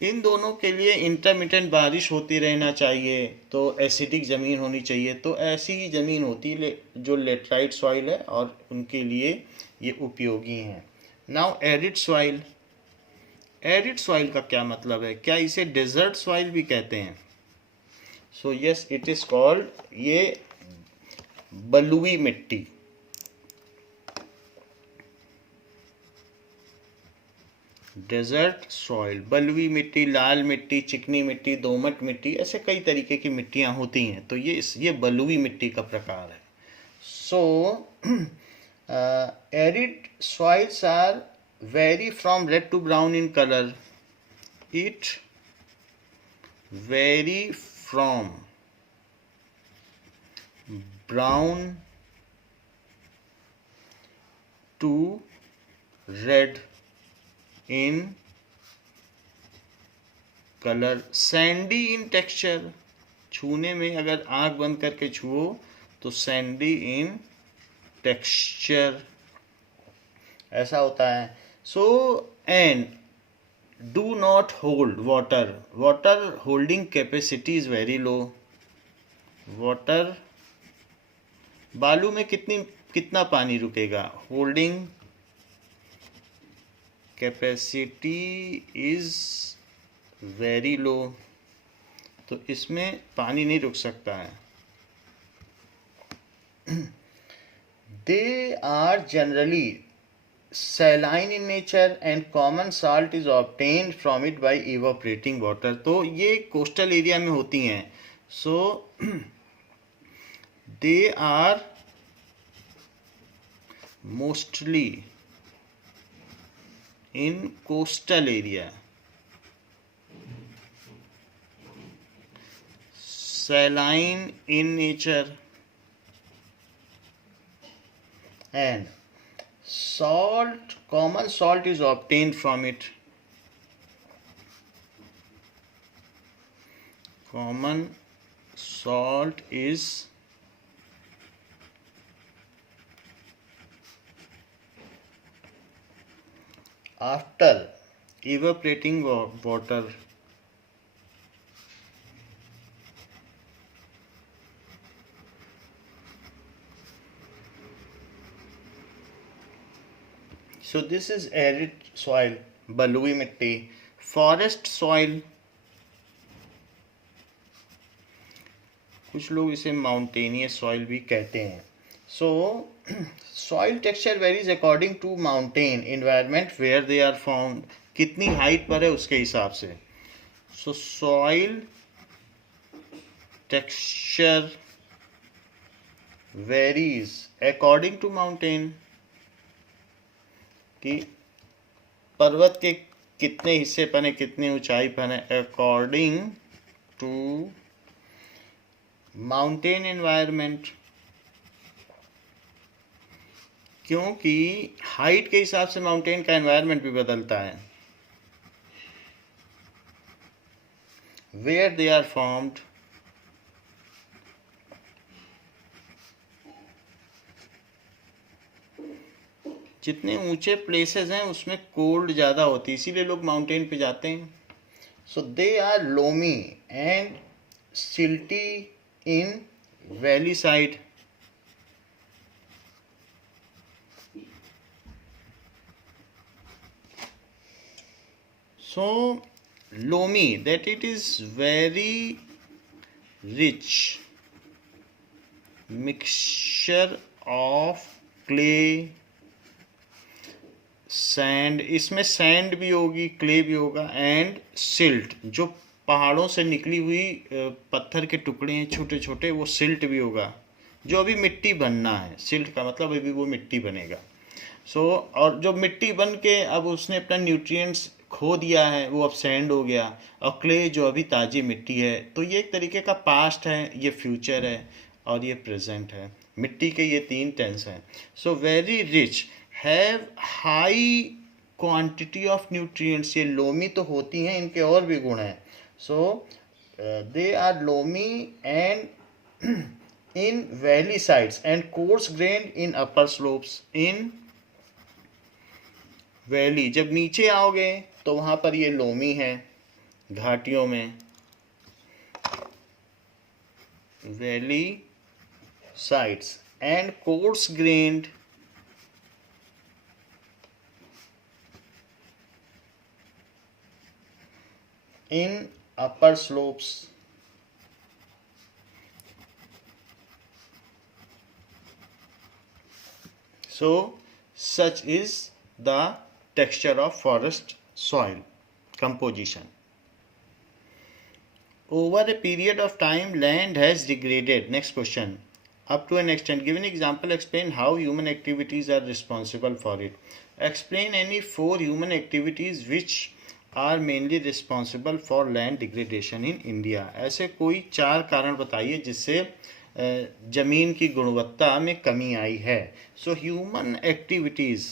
इन दोनों के लिए इंटरमिटेंट बारिश होती रहना चाहिए, तो एसिडिक ज़मीन होनी चाहिए। तो ऐसी ही ज़मीन होती है जो लेटराइट सॉइल है, और उनके लिए ये उपयोगी हैं। Now arid soil. Arid soil का क्या मतलब है? क्या इसे डेजर्ट सॉइल भी कहते हैं? So yes, it is called, ये बलुई मिट्टी। डेजर्ट सॉइल, बलुई मिट्टी, लाल मिट्टी, चिकनी मिट्टी, दोमट मिट्टी, ऐसे कई तरीके की मिट्टियाँ होती हैं। तो ये बलुई मिट्टी का प्रकार है। So arid soils are vary from red to brown in colour. It vary from brown to red in colour, sandy in texture, छूने में अगर आंख बंद करके छुओ तो सैंडी इन टेक्सचर ऐसा होता है। So and do not hold water, water holding capacity is very low. Water, बालू में कितना पानी रुकेगा? Holding capacity is very low, तो इसमें पानी नहीं रुक सकता है। They are generally saline in nature and common salt is obtained from it by evaporating water। तो ये कोस्टल एरिया में होती हैं। So they are mostly in coastal area, saline in nature, and salt, common salt is obtained from it। Common salt is after evaporating water। So this is arid soil, बलुई मिट्टी। Forest soil, कुछ लोग इसे mountainous soil भी कहते हैं। So soil texture varies according to mountain environment where they are found, कितनी height पर है उसके हिसाब से। So soil texture varies according to mountain, कि पर्वत के कितने हिस्से पर है, कितनी ऊंचाई पर है, अकॉर्डिंग टू माउंटेन एनवायरनमेंट। क्योंकि हाइट के हिसाब से माउंटेन का एनवायरनमेंट भी बदलता है। वेयर दे आर फॉर्म्ड, जितने ऊंचे प्लेसेस हैं उसमें कोल्ड ज़्यादा होती है, इसीलिए लोग माउंटेन पे जाते हैं। So they are loamy and silty in valley side. So loamy, that it is very rich mixture of clay, sand, इसमें सैंड भी होगी, क्ले भी होगा, एंड सिल्ट, जो पहाड़ों से निकली हुई पत्थर के टुकड़े हैं छोटे छोटे, वो सिल्ट भी होगा, जो अभी मिट्टी बनना है। सिल्ट का मतलब अभी वो मिट्टी बनेगा। सो और जो मिट्टी बन के अब उसने अपना न्यूट्रिएंट्स खो दिया है, वो अब सैंड हो गया। और क्ले जो अभी ताज़ी मिट्टी है। तो ये एक तरीके का पास्ट है, ये फ्यूचर है, और ये प्रेजेंट है। मिट्टी के ये तीन टेंस हैं। So very rich, have high quantity of nutrients, ये लोमी तो होती हैं, इनके और भी गुण हैं। So they are loamy and in valley sides and coarse grained in upper slopes. In valley, जब नीचे आओगे तो वहाँ पर ये लोमी है, घाटियों में। Valley sides and coarse grand in upper slopes। So such is the texture of forest soil composition. Over a period of time, land has degraded. Next question. Up to an extent. Give an example. Explain how human activities are responsible for it. Explain any 4 human activities which are mainly responsible for land degradation in India. ऐसे कोई 4 कारण बताइए जिससे जमीन की गुणवत्ता में कमी आई है. So human activities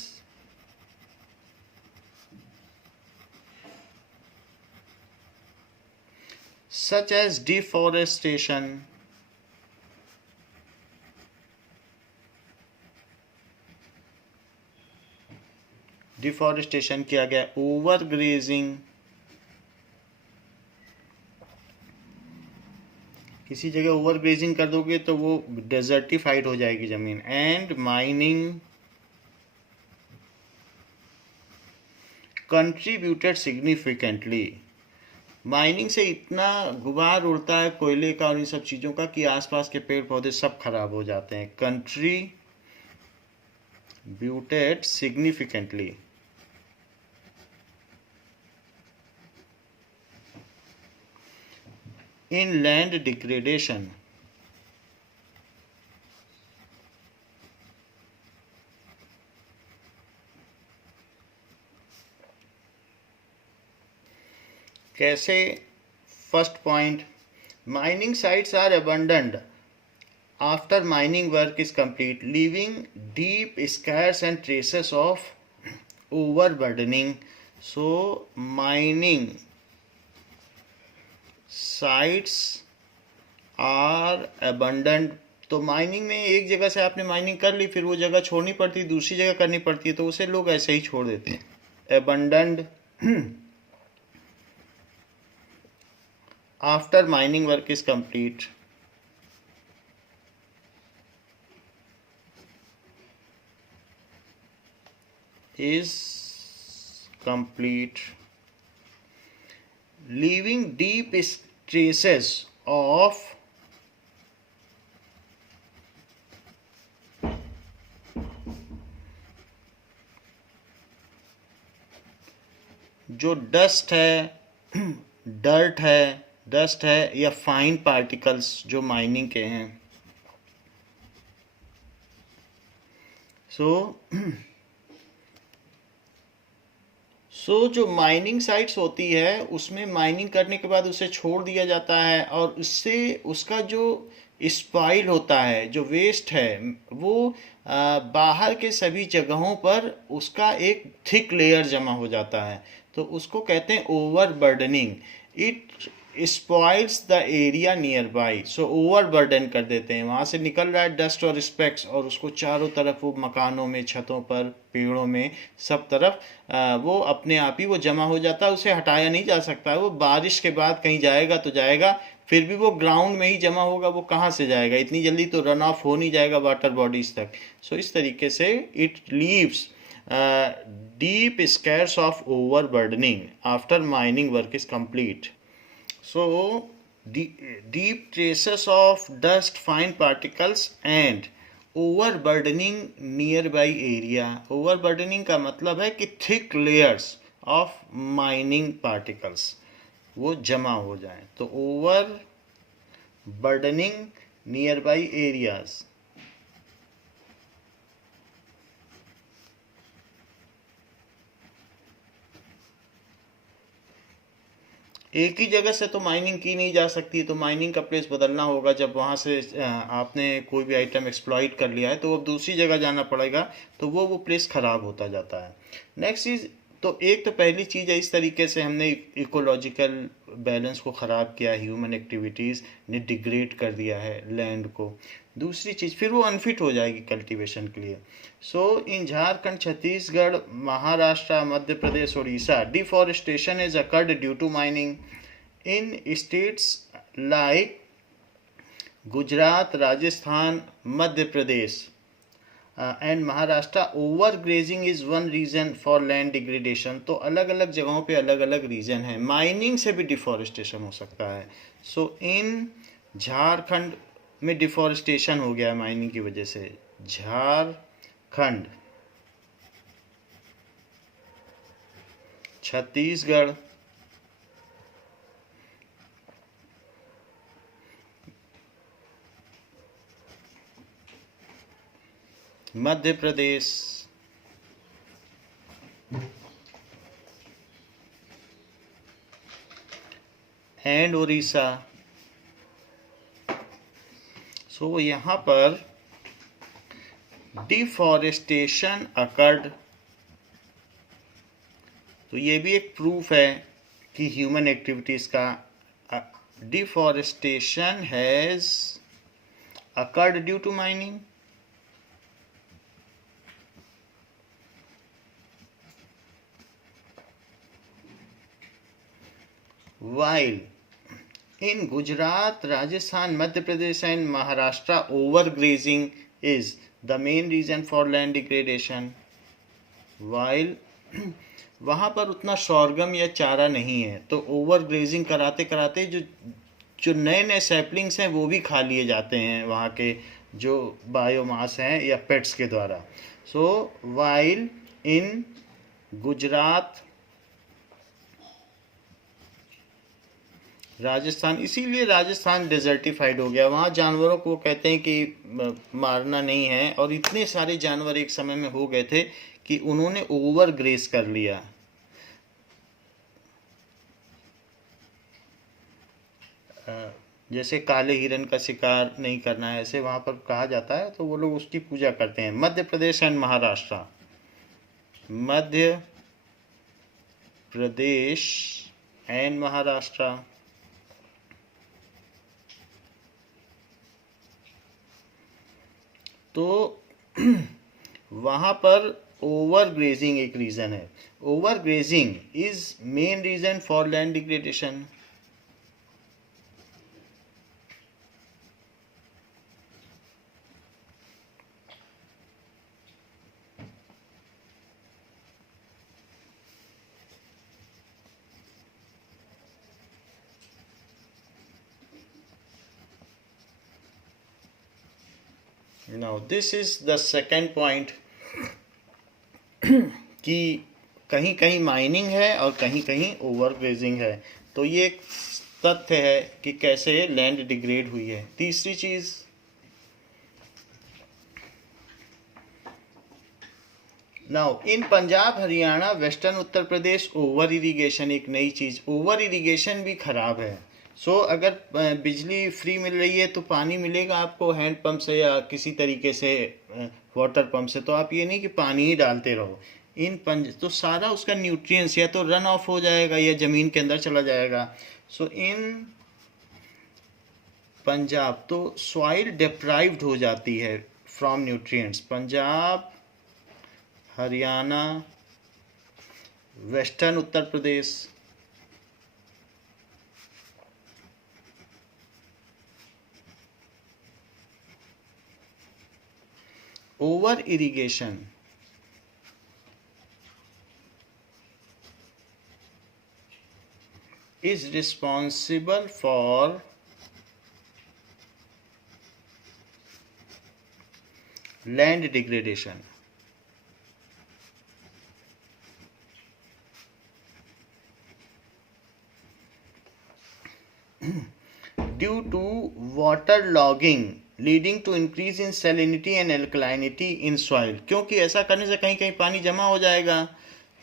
such as deforestation, किया गया, ओवर ग्रेजिंग, किसी जगह ओवर ग्रेजिंग कर दोगे तो वो डेजर्टिफाइड हो जाएगी ज़मीन. And mining contributed significantly. Mining से इतना गुबार उड़ता है कोयले का और इन सब चीज़ों का कि आसपास के पेड़ पौधे सब खराब हो जाते हैं. Contributed significantly. In land degradation. कैसे? First point, mining sites are abundant after mining work is complete, leaving deep scars and traces of overburdening. So mining sites are abundant. तो माइनिंग में एक जगह से आपने माइनिंग कर ली, फिर वो जगह छोड़नी पड़ती है, दूसरी जगह करनी पड़ती है, तो उसे लोग ऐसे ही छोड़ देते हैं. Abundant after mining work is complete. Leaving deep traces of जो डस्ट है या फाइन पार्टिकल्स जो माइनिंग के हैं. सो जो माइनिंग साइट्स होती है उसमें माइनिंग करने के बाद उसे छोड़ दिया जाता है और उससे उसका जो स्पॉइल होता है, जो वेस्ट है, वो बाहर के सभी जगहों पर उसका एक थिक लेयर जमा हो जाता है. तो उसको कहते हैं overburdening. It spoils the area nearby. So overburden कर देते हैं. वहाँ से निकल रहा है डस्ट और स्पेक्स और उसको चारों तरफ वो मकानों में, छतों पर, पेड़ों में, सब तरफ वो अपने आप ही वो जमा हो जाता है. उसे हटाया नहीं जा सकता. वो बारिश के बाद कहीं जाएगा तो जाएगा, फिर भी वो ग्राउंड में ही जमा होगा. वो कहाँ से जाएगा? इतनी जल्दी तो रन ऑफ हो नहीं जाएगा वाटर बॉडीज तक. सो इस तरीके से it leaves deep scarce of overburdening after mining work is complete. So deep traces of dust, fine particles and overburdening nearby area. Overburdening का मतलब है कि thick layers of mining particles वो जमा हो जाए. तो overburdening nearby areas. एक ही जगह से तो माइनिंग की नहीं जा सकती, तो माइनिंग का प्लेस बदलना होगा. जब वहाँ से आपने कोई भी आइटम एक्सप्लॉइट कर लिया है तो अब दूसरी जगह जाना पड़ेगा, तो वो प्लेस ख़राब होता जाता है. नेक्स्ट चीज़, तो एक तो पहली चीज़ है, इस तरीके से हमने इकोलॉजिकल बैलेंस को ख़राब किया, ह्यूमन एक्टिविटीज़ ने डिग्रेड कर दिया है लैंड को. दूसरी चीज़, फिर वो अनफिट हो जाएगी कल्टीवेशन के लिए. So in Jharkhand, Chhattisgarh, Maharashtra, Madhya Pradesh, Orissa, deforestation is occurred due to mining. In states like Gujarat, Rajasthan, Madhya Pradesh and Maharashtra, over grazing is one reason for land degradation. तो अलग अलग जगहों पे अलग अलग रीज़न है. माइनिंग से भी डिफॉरेस्टेशन हो सकता है. सो इन झारखंड में डिफॉरेस्टेशन हो गया है माइनिंग की वजह से. झारखंड, छत्तीसगढ़, मध्य प्रदेश, एंड उड़ीसा। सो यहाँ पर डिफॉरेस्टेशन अकर्ड, तो ये भी एक प्रूफ है कि ह्यूमन एक्टिविटीज का deforestation has occurred due to mining. While in Gujarat, Rajasthan, Madhya Pradesh and Maharashtra, overgrazing is the main reason for land degradation. While वहाँ पर उतना शोरगम या चारा नहीं है, तो ओवरग्रेजिंग कराते कराते जो जो नए नए सैपलिंग्स हैं वो भी खा लिए जाते हैं वहाँ के जो बायोमास हैं या पेट्स के द्वारा। So while in Gujarat, Rajasthan, इसीलिए राजस्थान डेजर्टिफाइड हो गया। वहाँ जानवरों को कहते हैं कि मारना नहीं है, और इतने सारे जानवर एक समय में हो गए थे कि उन्होंने ओवर ग्रेस कर लिया। जैसे काले हिरन का शिकार नहीं करना है, ऐसे वहाँ पर कहा जाता है, तो वो लोग उसकी पूजा करते हैं। मध्य प्रदेश एंड महाराष्ट्र, मध्य प्रदेश एंड महाराष्ट्र, तो वहाँ पर ओवर ग्रेजिंग एक रीज़न है। Over grazing is main reason for land degradation. Now this is the second point कि कहीं कहीं माइनिंग है और कहीं कहीं ओवर ग्रेजिंग है। तो ये एक तथ्य है कि कैसे लैंड डिग्रेड हुई है। तीसरी चीज़, now in Punjab, Haryana, western Uttar Pradesh, over irrigation एक नई चीज़। ओवर इरिगेशन भी खराब है। अगर बिजली फ्री मिल रही है तो पानी मिलेगा आपको हैंड पंप से या किसी तरीके से वाटर पंप से, तो आप ये नहीं कि पानी ही डालते रहो। तो सारा उसका न्यूट्रिएंट्स या तो रन ऑफ हो जाएगा या ज़मीन के अंदर चला जाएगा। इन पंजाब तो सॉइल डिप्राइव्ड हो जाती है from nutrients. Punjab, Haryana, western Uttar Pradesh, over irrigation is responsible for land degradation. Due to water logging leading to increase in salinity and alkalinity in soil, क्योंकि ऐसा करने से कहीं कहीं पानी जमा हो जाएगा,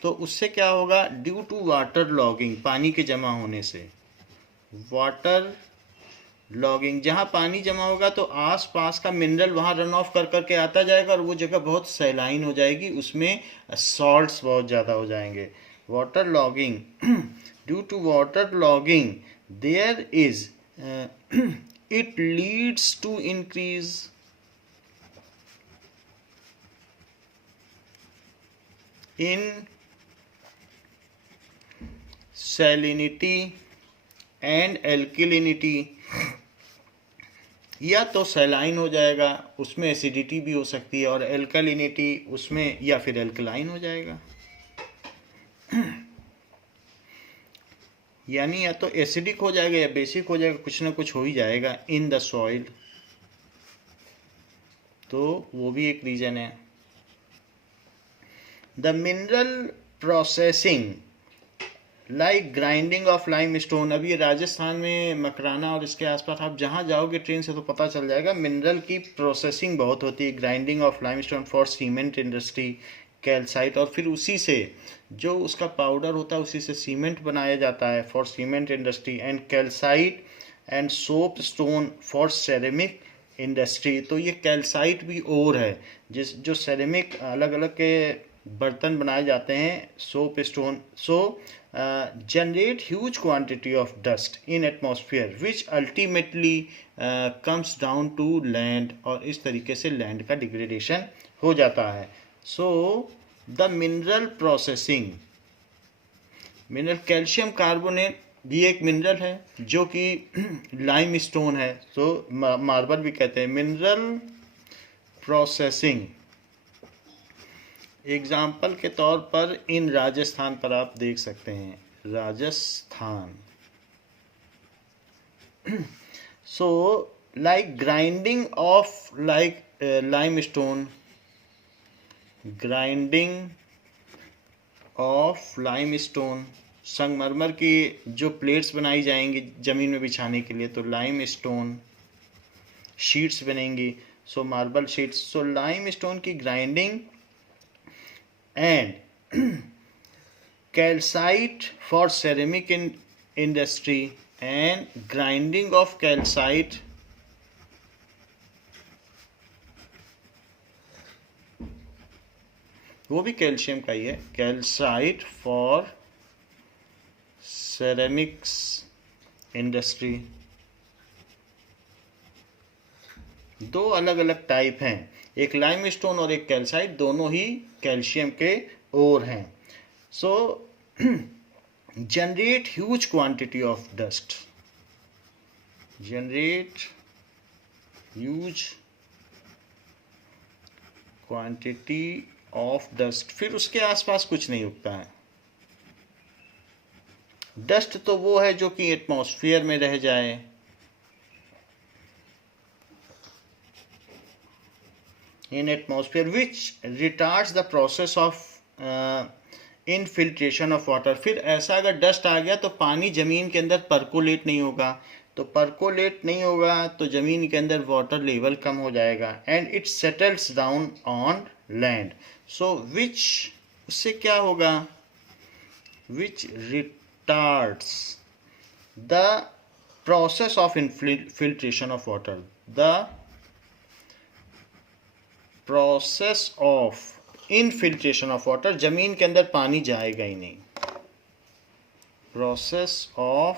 तो उससे क्या होगा, ड्यू टू वाटर लॉगिंग, पानी के जमा होने से। वाटर लॉगिंग, जहाँ पानी जमा होगा तो आस पास का मिनरल वहाँ रन ऑफ कर करके आता जाएगा और वो जगह बहुत सैलाइन हो जाएगी, उसमें सॉल्ट्स बहुत ज़्यादा हो जाएंगे। Water logging, due to water logging there is it leads to increase in salinity and alkalinity, या तो सैलाइन हो जाएगा, उसमें एसिडिटी भी हो सकती है, और एल्कालिनिटी उसमें, या फिर एल्कलाइन हो जाएगा। यानी या तो एसिडिक हो जाएगा या बेसिक हो जाएगा, कुछ ना कुछ हो ही जाएगा इन द सॉइल। तो वो भी एक रीज़न है। The mineral processing like grinding of lime stone. अभी ये राजस्थान में मकराना और इसके आसपास आप जहाँ जाओगे ट्रेन से तो पता चल जाएगा, मिनरल की प्रोसेसिंग बहुत होती है। Grinding of lime stone for cement industry, calcite, और फिर उसी से जो उसका पाउडर होता है उसी से सीमेंट बनाया जाता है for cement industry, and calcite and soap stone for ceramic industry. तो ये कैल्साइट भी और है जिस जो सेरेमिक अलग अलग के बर्तन बनाए जाते हैं, soap stone. So generate huge quantity of dust in atmosphere which ultimately comes down to land, और इस तरीके से लैंड का डिग्रेडेशन हो जाता है। So the mineral processing, mineral calcium carbonate भी एक मिनरल है जो कि लाइम स्टोन है, तो मार्बल भी कहते हैं। मिनरल प्रोसेसिंग एग्जाम्पल के तौर पर इन राजस्थान पर आप देख सकते हैं, Rajasthan. So like grinding of like lime stone, grinding of lime stone, संगमरमर की जो प्लेट्स बनाई जाएंगी ज़मीन में बिछाने के लिए, तो लाइम स्टोन शीट्स बनेंगी, सो मार्बल शीट्स। सो लाइम स्टोन की grinding and calcite for ceramic industry, and grinding of calcite वो भी कैल्शियम का ही है, कैल्साइट फॉर सेरेमिक्स इंडस्ट्री। दो अलग अलग टाइप हैं, एक लाइम स्टोन और एक कैल्साइट, दोनों ही कैल्शियम के ओर हैं। So generate huge quantity of dust, generate huge quantity of dust. फिर उसके आसपास कुछ नहीं उगता है। डस्ट तो वो है जो कि एटमॉस्फेयर में रह जाए, in atmosphere which retards the process of infiltration of water। फिर ऐसा अगर डस्ट आ गया तो पानी जमीन के अंदर परकोलेट नहीं होगा, तो परकोलेट नहीं होगा तो जमीन के अंदर वाटर लेवल कम हो जाएगा, and it settles down on land. So which, उससे क्या होगा, which retards the process of infiltration of water, the process of infiltration of water, जमीन के अंदर पानी जाएगा ही नहीं। प्रोसेस ऑफ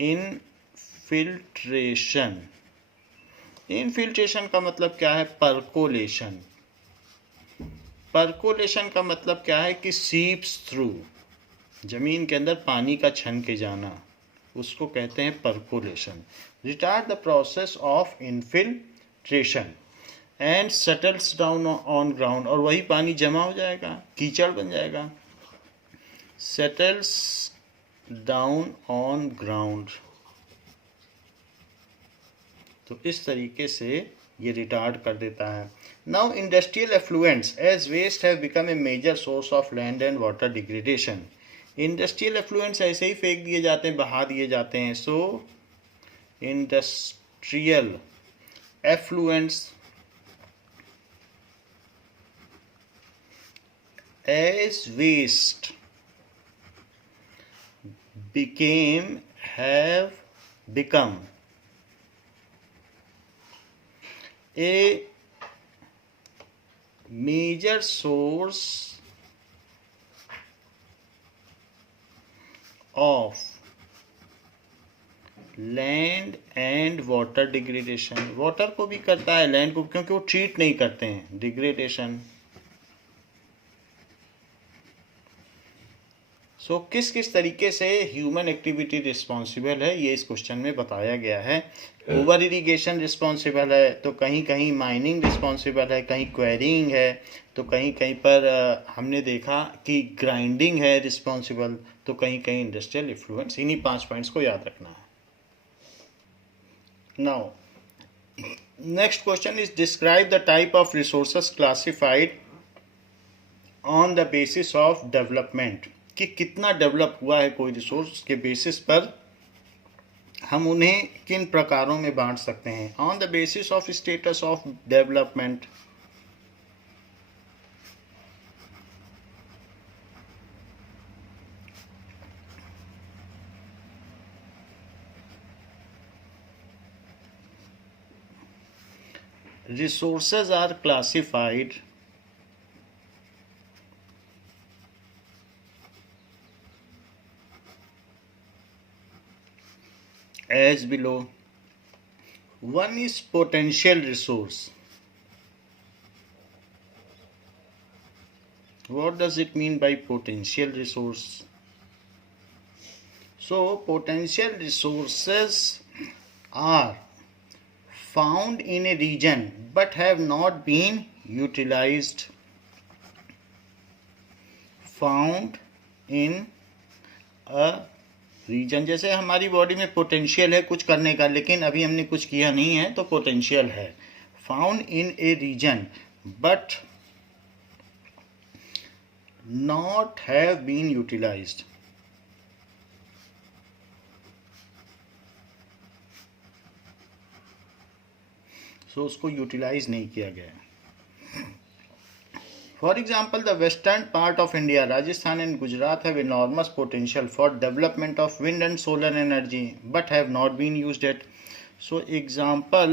इनफिल्ट्रेशन, इनफिल्ट्रेशन का मतलब क्या है, परकोलेशन। परकोलेशन का मतलब क्या है कि सीप्स थ्रू, जमीन के अंदर पानी का छन के जाना, उसको कहते हैं percolation. Retard the process of infiltration and settles down on ground, और वही पानी जमा हो जाएगा, कीचड़ बन जाएगा। सेटल्स डाउन ऑन ग्राउंड, तो इस तरीके से ये रिटार्ड कर देता है। Now industrial effluents as waste have become a major source of land and water degradation. Industrial effluents ऐसे ही फेंक दिए जाते हैं, बहा दिए जाते हैं। सो industrial effluents as waste have become a major source of land and water degradation. Water को भी करता है, लैंड को, क्योंकि वो ट्रीट नहीं करते हैं, डिग्रेडेशन। सो किस किस तरीके से ह्यूमन एक्टिविटी रिस्पॉन्सिबल है, ये इस क्वेश्चन में बताया गया है। ओवर इरिगेशन रिस्पॉन्सिबल है, तो कहीं कहीं माइनिंग रिस्पॉन्सिबल है, कहीं क्वेरिंग है, तो कहीं कहीं पर हमने देखा कि ग्राइंडिंग है रिस्पॉन्सिबल, तो कहीं कहीं इंडस्ट्रियल इन्फ्लुएंस। इन्हीं 5 पॉइंट्स को याद रखना है। Now next question is describe the type of resources classified on the basis of development कि कितना डेवलप हुआ है कोई रिसोर्स के बेसिस पर हम उन्हें किन प्रकारों में बांट सकते हैं, on the basis of status of development. Resources are classified as below. One is potential resource. What does it mean by potential resource? So, potential resources are found in a region but have not been utilized. Found in a region, जैसे हमारी body में potential है कुछ करने का, लेकिन अभी हमने कुछ किया नहीं है तो पोटेंशियल है। Found in a region but not have been utilized. So उसको यूटिलाइज नहीं किया गया। For example, the western part of India, Rajasthan and Gujarat have enormous potential for development of wind and solar energy but have not been used yet. So, example,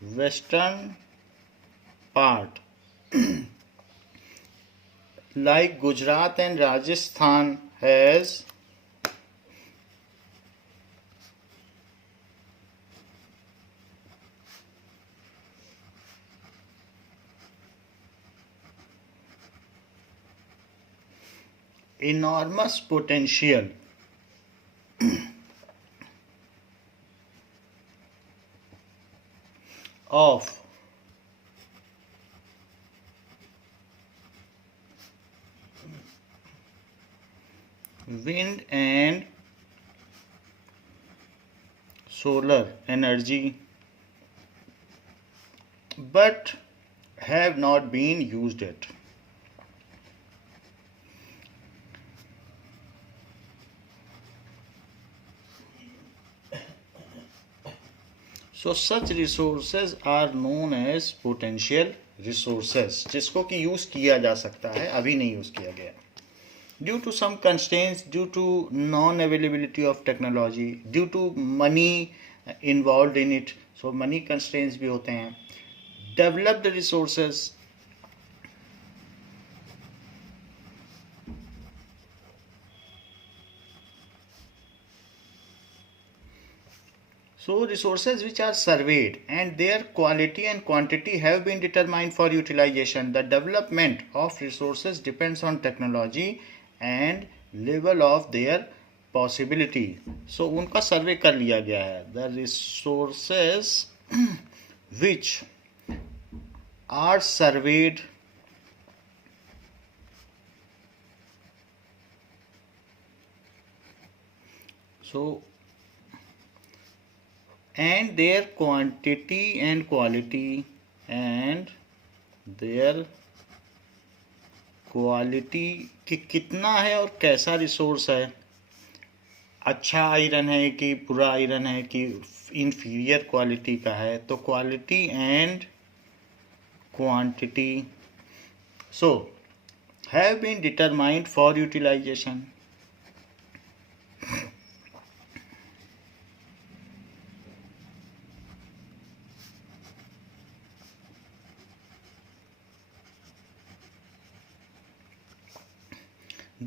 western part like Gujarat and Rajasthan has enormous potential of wind and solar energy but have not been used yet. So such resources are known as potential resources, जिसको कि use किया जा सकता है, अभी नहीं use किया गया। Due to some constraints, due to non-availability of technology, due to money involved in it, so money constraints भी होते हैं। Develop the resources So resources which are surveyed and their quality and quantity have been determined for utilization. The development of resources depends on technology and level of their possibility. So उनका सर्वे कर लिया गया है। The resources which are surveyed and their quantity and quality कि कितना है और कैसा रिसोर्स है, अच्छा आयरन है कि बुरा आयरन है कि इन्फीरियर क्वालिटी का है, तो quality and quantity so have been determined for utilization.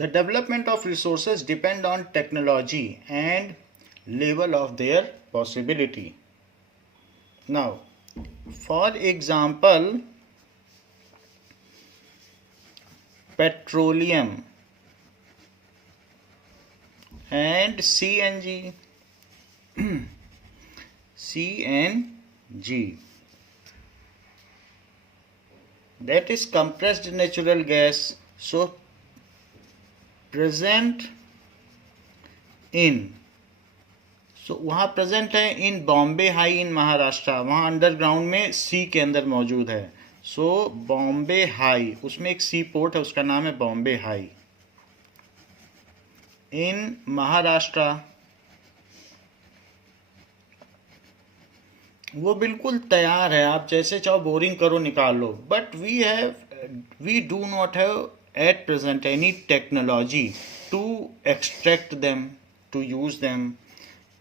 The development of resources depend on technology and level of their possibility. Now, for example, petroleum and CNG. CNG, that is compressed natural gas. So present in, so वहाँ present है in Bombay high in Maharashtra, वहाँ underground में सी के अंदर मौजूद है। सो Bombay high, उसमें एक सी पोर्ट है, उसका नाम है बॉम्बे हाई। in Maharashtra, वो बिल्कुल तैयार है, आप जैसे चाहो बोरिंग करो निकाल लो, but we do not have at present any technology to extract them, to use them.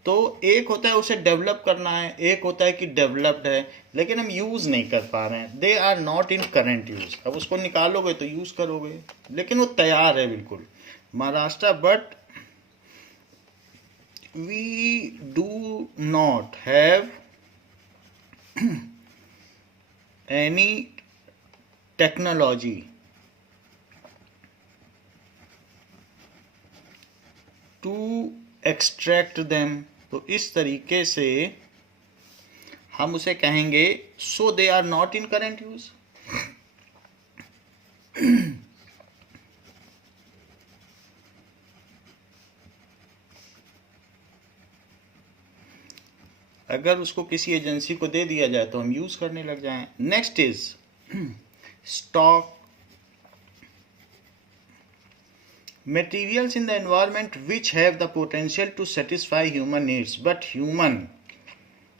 तो एक होता है उसे डेवलप करना है, एक होता है कि डेवलप्ड है लेकिन हम यूज़ नहीं कर पा रहे हैं, they are not in current use. अब उसको निकालोगे तो यूज़ करोगे, लेकिन वो तैयार है बिल्कुल Maharashtra, but we do not have any technology to extract them. तो इस तरीके से हम उसे कहेंगे so they are not in current use. अगर उसको किसी एजेंसी को दे दिया जाए तो हम यूज करने लग जाएं। Next is stock. Materials in the environment which have the potential to satisfy human needs, but human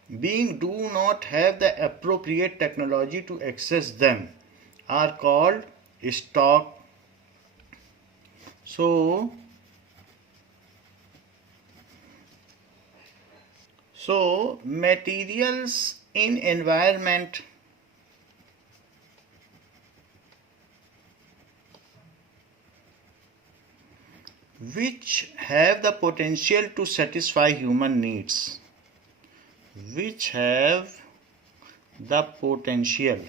being do not have the appropriate technology to access them, are called stock. So materials in environment which have the potential to satisfy human needs, which have the potential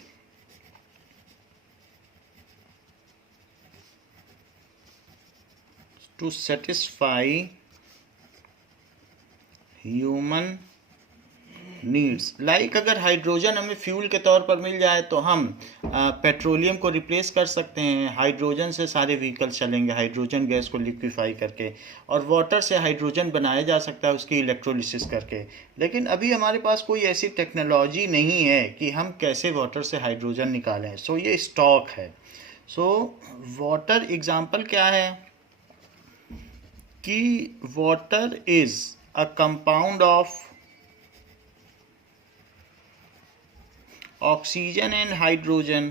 to satisfy human needs. Like अगर hydrogen हमें fuel के तौर पर मिल जाए तो हम petroleum को replace कर सकते हैं, हाइड्रोजन से सारे व्हीकल चलेंगे, हाइड्रोजन गैस को लिक्विफाई करके, और वाटर से हाइड्रोजन बनाया जा सकता है उसकी इलेक्ट्रोलिसिस करके। लेकिन अभी हमारे पास कोई ऐसी टेक्नोलॉजी नहीं है कि हम कैसे वाटर से हाइड्रोजन निकालें। सो ये स्टॉक है। सो वाटर एग्जाम्पल क्या है कि water is a compound of oxygen and hydrogen,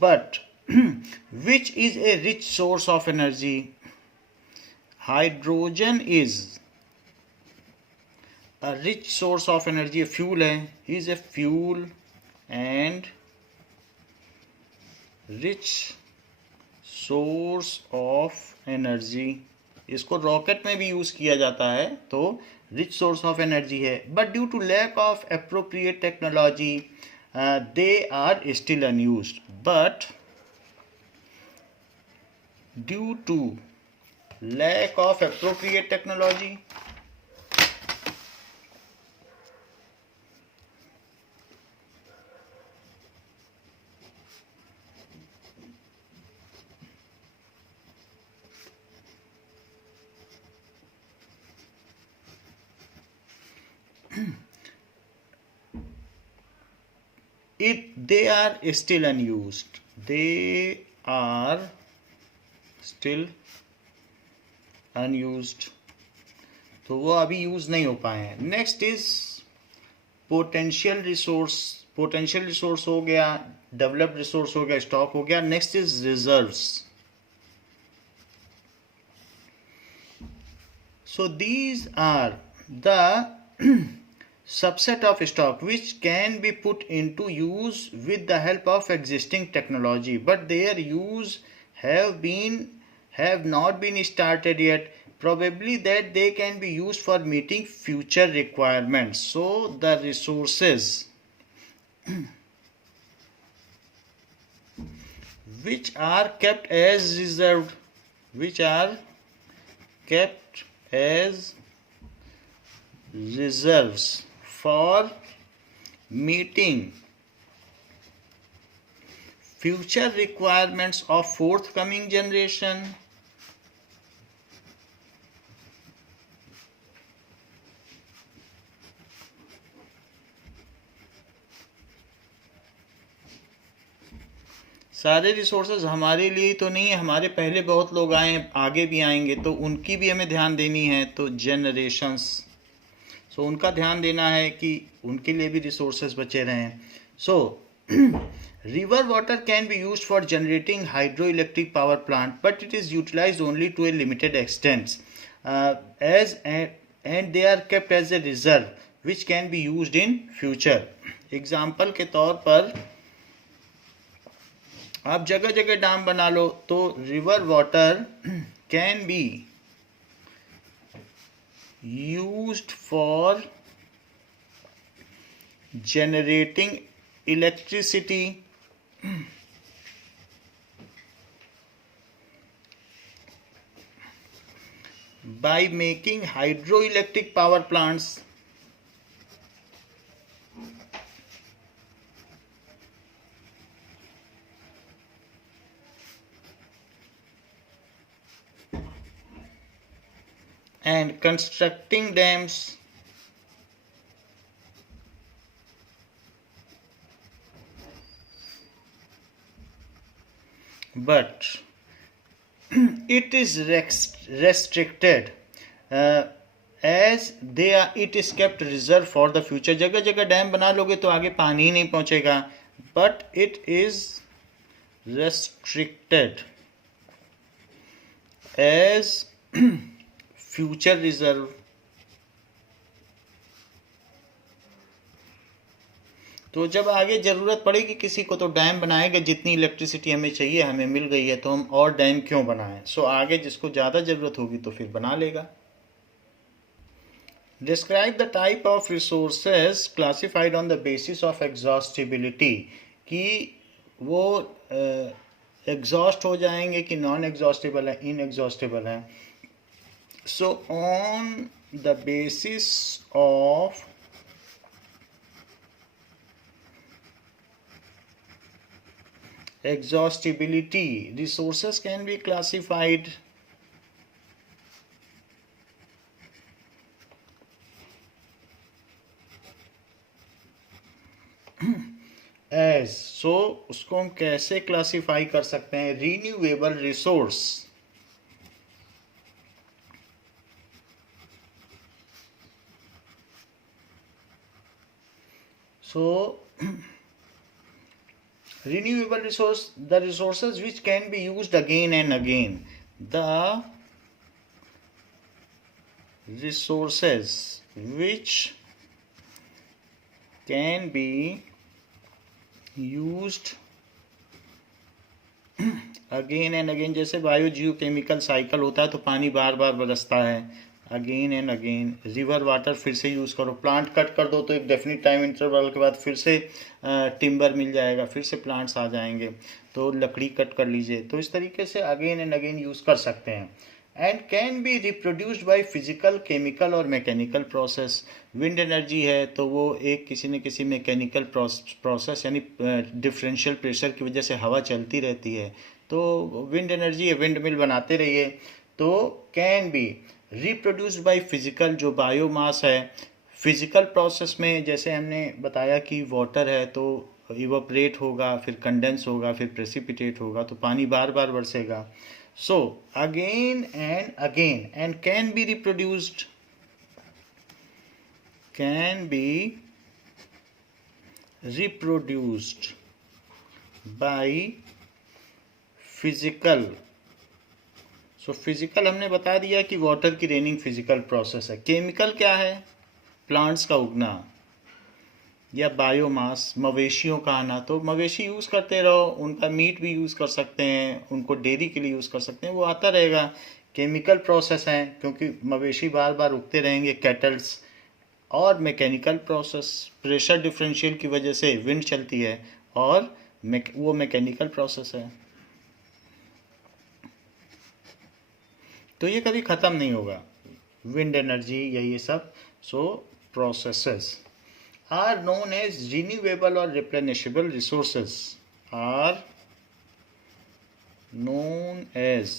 but which is a rich source of energy. Hydrogen is a rich source of energy, a fuel है, is a fuel and rich source of energy। इसको rocket में भी use किया जाता है, तो rich source of energy है, but due to lack of appropriate technology they are still unused. But due to lack of appropriate technology they are still unused, they are still unused, तो वो अभी use नहीं हो पाए हैं। Next is potential resource. Potential resource हो गया, developed resource हो गया, स्टॉक हो गया। Next is reserves. So these are the subset of stock which can be put into use with the help of existing technology, but their use have not been started yet, probably that they can be used for meeting future requirements. So the resources which are kept as reserved, which are kept as reserves for meeting future requirements of forthcoming generation, सारे resources हमारे लिए तो नहीं है, हमारे पहले बहुत लोग आए हैं, आगे भी आएंगे, तो उनकी भी हमें ध्यान देनी है। तो जनरेशंस, सो उनका ध्यान देना है कि उनके लिए भी रिसोर्सेज बचे रहें। सो river water can be used for generating hydroelectric power plant, but it is utilized only to a limited extent, as and they are kept as a reserve which can be used in future. Example के तौर पर आप जगह जगह dam बना लो, तो river water can be used for generating electricity by making hydroelectric power plants and constructing dams but it is restricted as they are, it is kept reserved for the future. जगह जगह dam बना लोगे तो आगे पानी ही नहीं पहुंचेगा, but it is restricted as future reserve. तो जब आगे ज़रूरत पड़ेगी किसी को तो डैम बनाएगा, जितनी इलेक्ट्रिसिटी हमें चाहिए हमें मिल गई है तो हम और डैम क्यों बनाएं। सो आगे जिसको ज़्यादा ज़रूरत होगी तो फिर बना लेगा। Describe the type of resources classified on the basis of exhaustibility, कि वो एग्जॉस्ट हो जाएंगे कि नॉन एग्जॉस्टेबल है, इनएग्जॉस्टेबल है। So on the basis of exhaustibility, resources can be classified as, so उसको हम कैसे क्लासिफाई कर सकते हैं? Renewable resource, so renewable resource, the resources which can be used again and again. The resources which can be used again and again, जैसे bio जियो chemical cycle होता है तो पानी बार बार बरसता है, again and again. River water फिर से यूज़ करो, प्लांट कट कर दो तो एक डेफिनेट टाइम इंटरवल के बाद फिर से टिम्बर मिल जाएगा, फिर से प्लांट्स आ जाएंगे, तो लकड़ी कट कर लीजिए। तो इस तरीके से अगेन एंड अगेन यूज़ कर सकते हैं। And can be reproduced by physical, chemical और मैकेनिकल प्रोसेस। विंड एनर्जी है तो वो एक किसी न किसी मैकेनिकल प्रोसेस यानी डिफरेंशियल प्रेशर की वजह से हवा चलती रहती है, तो विंड एनर्जी है, विंड मिल बनाते रहिए। तो can be reproduced by physical, जो बायोमास है, फिजिकल प्रोसेस में जैसे हमने बताया कि वाटर है तो इवोपरेट होगा, फिर कंडेंस होगा, फिर प्रेसिपिटेट होगा, तो पानी बार बार बरसेगा। So again and can be reproduced, can be reproduced by physical. So physical हमने बता दिया कि वाटर की रेनिंग फिजिकल प्रोसेस है। केमिकल क्या है? प्लांट्स का उगना या बायोमास, मवेशियों का आना, तो मवेशी यूज़ करते रहो, उनका मीट भी यूज़ कर सकते हैं, उनको डेयरी के लिए यूज़ कर सकते हैं, वो आता रहेगा। केमिकल प्रोसेस है क्योंकि मवेशी बार बार उगते रहेंगे, कैटल्स। और मैकेनिकल प्रोसेस, प्रेशर डिफरेंशियल की वजह से विंड चलती है और वो मैकेनिकल प्रोसेस है, तो ये कभी ख़त्म नहीं होगा, विंड एनर्जी या ये सब। So processes are known as renewable और replenishable resources, are known as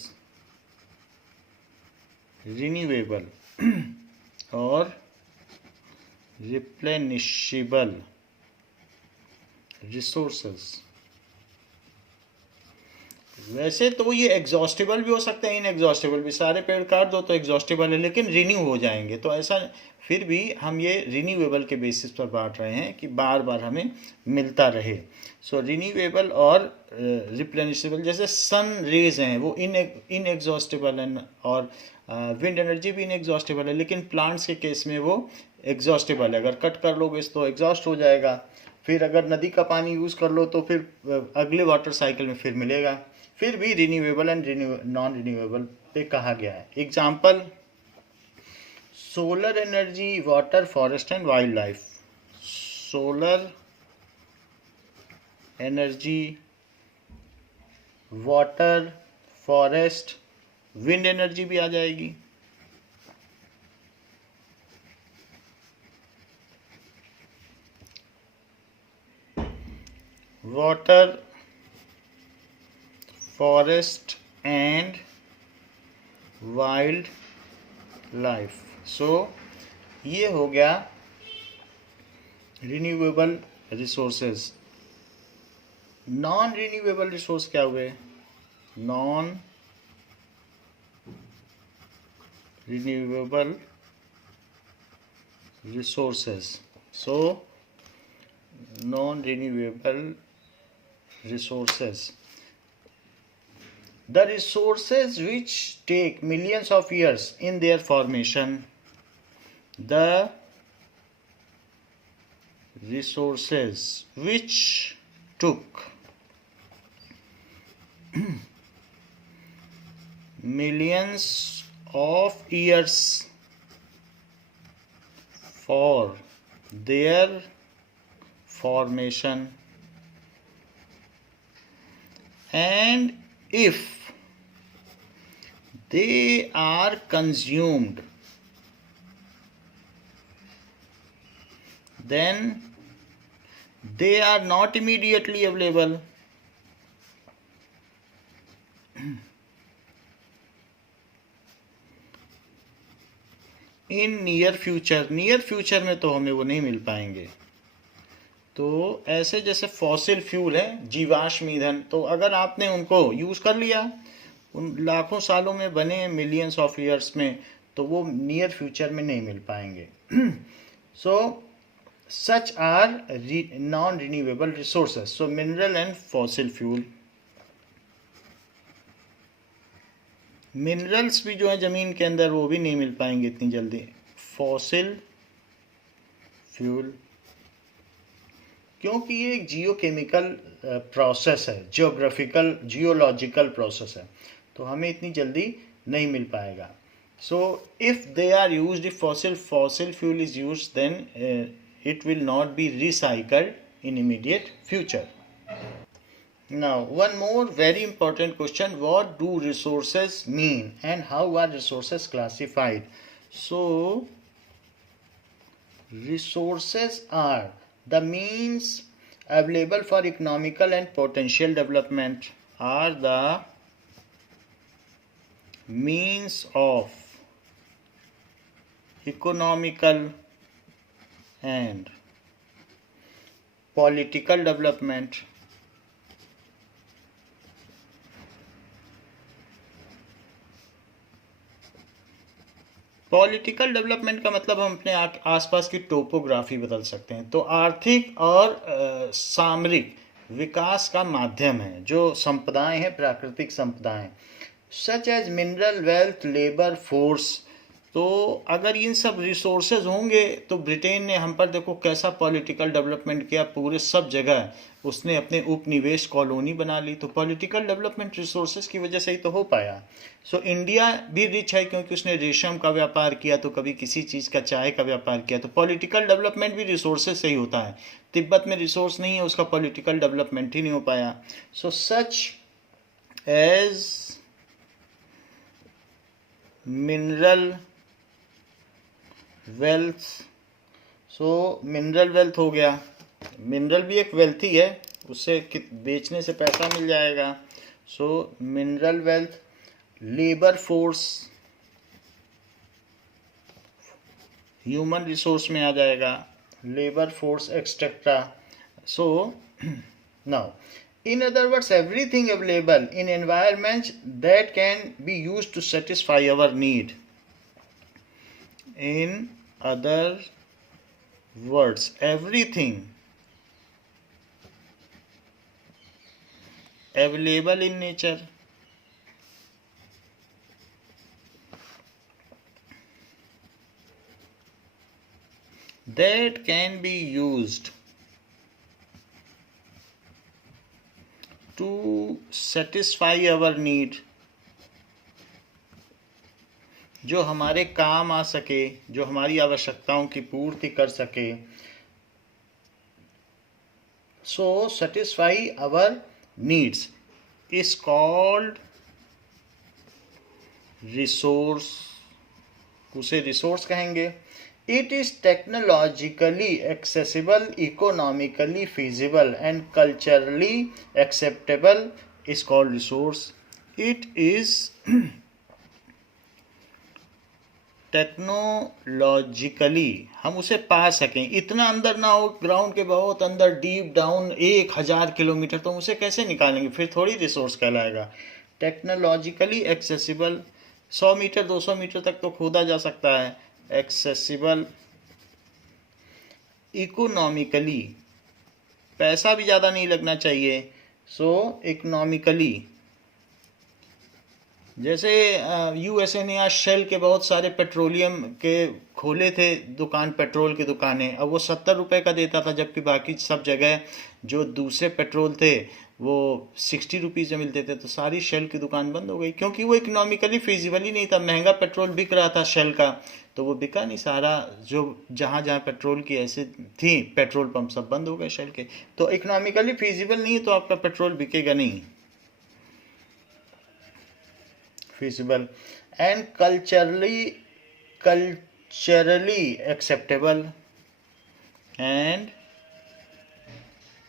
renewable और रिप्लेनिशेबल रिसोर्सेज। वैसे तो ये एग्जॉस्टेबल भी हो सकते हैं, इनएग्जॉस्टेबल भी, सारे पेड़ काट दो तो एग्जॉस्टेबल है, लेकिन रिन्यू हो जाएंगे, तो ऐसा फिर भी हम ये रिन्यूएबल के बेसिस पर बांट रहे हैं कि बार बार हमें मिलता रहे। सो रिन्यूएबल और रिप्लेनिशेबल, जैसे सन रेज हैं वो इनएग्जॉस्टेबल है, और विंड एनर्जी भी इनएग्जॉस्टेबल है, लेकिन प्लांट्स के केस में वो एग्जॉस्टेबल है। अगर कट कर लोगे तो एग्जॉस्ट हो जाएगा, फिर अगर नदी का पानी यूज़ कर लो तो फिर अगले वाटर साइकिल में फिर मिलेगा। फिर भी रिन्यूएबल एंड नॉन रिन्यूएबल पे कहा गया है। Example, solar energy, water, forest and wild life. Solar energy, water, forest, wind energy भी आ जाएगी। Water, forest and wild life. So ये हो गया renewable resources. Non renewable resource क्या हुए? Non renewable resources. So non-renewable resources, the resources which take millions of years in their formation, the resources which took millions of years for their formation, and if they are consumed, then they are not immediately available. In near future में तो हमें वो नहीं मिल पाएंगे। तो ऐसे जैसे फॉसिल फ्यूल है, जीवाश्म ईंधन, तो अगर आपने उनको यूज़ कर लिया उन लाखों सालों में बने, मिलियंस ऑफ ईयर्स में, तो वो नियर फ्यूचर में नहीं मिल पाएंगे। So such are non renewable resources, so mineral and fossil fuel. Minerals भी जो है ज़मीन के अंदर, वो भी नहीं मिल पाएंगे इतनी जल्दी। फॉसिल फ्यूल, क्योंकि ये एक जियोकेमिकल प्रोसेस है, जियोलॉजिकल प्रोसेस है, तो हमें इतनी जल्दी नहीं मिल पाएगा। So if they are used, if fossil fuel is used, then it will not be recycled in immediate future. Now, one more very important question: what do resources mean and how are resources classified? So, resources are the means available for economical and potential development, are the means of economical and political development, political development का मतलब हम अपने आसपास की topography बदल सकते हैं। तो आर्थिक और सामरिक विकास का माध्यम है जो संपदाएं हैं, प्राकृतिक संपदाएं, such as mineral wealth, labour force. तो अगर इन सब रिसोर्सेज होंगे तो ब्रिटेन ने हम पर देखो कैसा पॉलिटिकल डेवलपमेंट किया, पूरे सब जगह उसने अपने उपनिवेश कॉलोनी बना ली। तो पॉलिटिकल डेवलपमेंट रिसोर्सेज की वजह से ही तो हो पाया। सो इंडिया भी रिच है क्योंकि उसने रेशम का व्यापार किया, तो कभी किसी चीज़ का, चाय का व्यापार किया। तो पॉलिटिकल डेवलपमेंट भी रिसोर्सेज से ही होता है। तिब्बत में रिसोर्स नहीं है, उसका पॉलिटिकल डेवलपमेंट ही नहीं हो पाया। सो सच एज मिनरल वेल्थ, सो मिनरल वेल्थ हो गया, मिनरल भी एक वेल्थ ही है, उससे बेचने से पैसा मिल जाएगा। So mineral wealth, labour force human resource में आ जाएगा, labour force etcetera. So now In other words, everything available in environments that can be used to satisfy our need. In other words, everything available in nature that can be used to satisfy our need, जो हमारे काम आ सके, जो हमारी आवश्यकताओं की पूर्ति कर सके. So satisfy our needs is called resource. उसे रिसोर्स कहेंगे. It is technologically accessible, economically feasible and culturally acceptable is called resource. It is technologically हम उसे पा सकें, इतना अंदर ना हो, ग्राउंड के बहुत अंदर डीप डाउन 1000 किलोमीटर, तो हम उसे कैसे निकालेंगे, फिर थोड़ी रिसोर्स कहलाएगा. टेक्नोलॉजिकली एक्सेसिबल, 100 मीटर 200 मीटर तक तो खोदा जा सकता है. एक्सेसिबल. इकोनॉमिकली, पैसा भी ज़्यादा नहीं लगना चाहिए. सो इकोनॉमिकली, जैसे यूएसए ने आज शेल के बहुत सारे पेट्रोलियम के खोले थे दुकान, पेट्रोल की दुकानें. अब वो 70 रुपये का देता था, जबकि बाकी सब जगह जो दूसरे पेट्रोल थे वो 60 रुपीज़ में मिलते थे. तो सारी शेल की दुकान बंद हो गई, क्योंकि वो इकोनॉमिकली फिजिबल ही नहीं था. महंगा पेट्रोल बिक रहा था शेल का, तो वो बिका नहीं. सारा जो जहाँ जहाँ पेट्रोल की ऐसे थी पेट्रोल पंप सब बंद हो गए शेल के. तो इकोनॉमिकली फिजिबल नहीं है तो आपका पेट्रोल बिकेगा नहीं. feasible and culturally acceptable and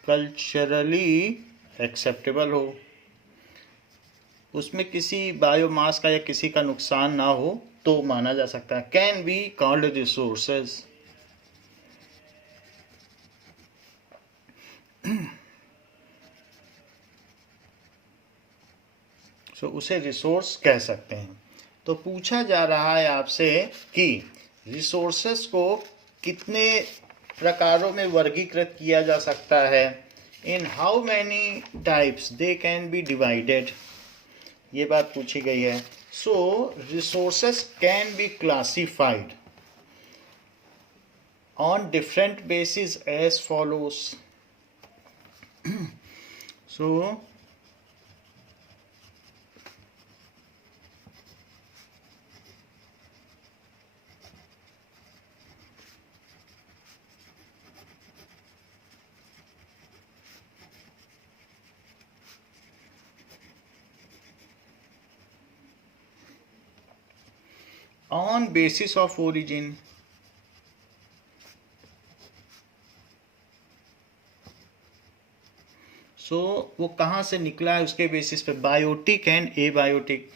culturally acceptable हो, उसमें किसी बायोमास का या किसी का नुकसान ना हो तो माना जा सकता है. Can be called resources. तो उसे रिसोर्स कह सकते हैं. तो पूछा जा रहा है आपसे कि रिसोर्सेस को कितने प्रकारों में वर्गीकृत किया जा सकता है. In how many types they can be divided, ये बात पूछी गई है. So resources can be classified on different basis as follows. So on basis of origin, सो वो कहाँ से निकला है उसके बेसिस पे. Biotic and abiotic.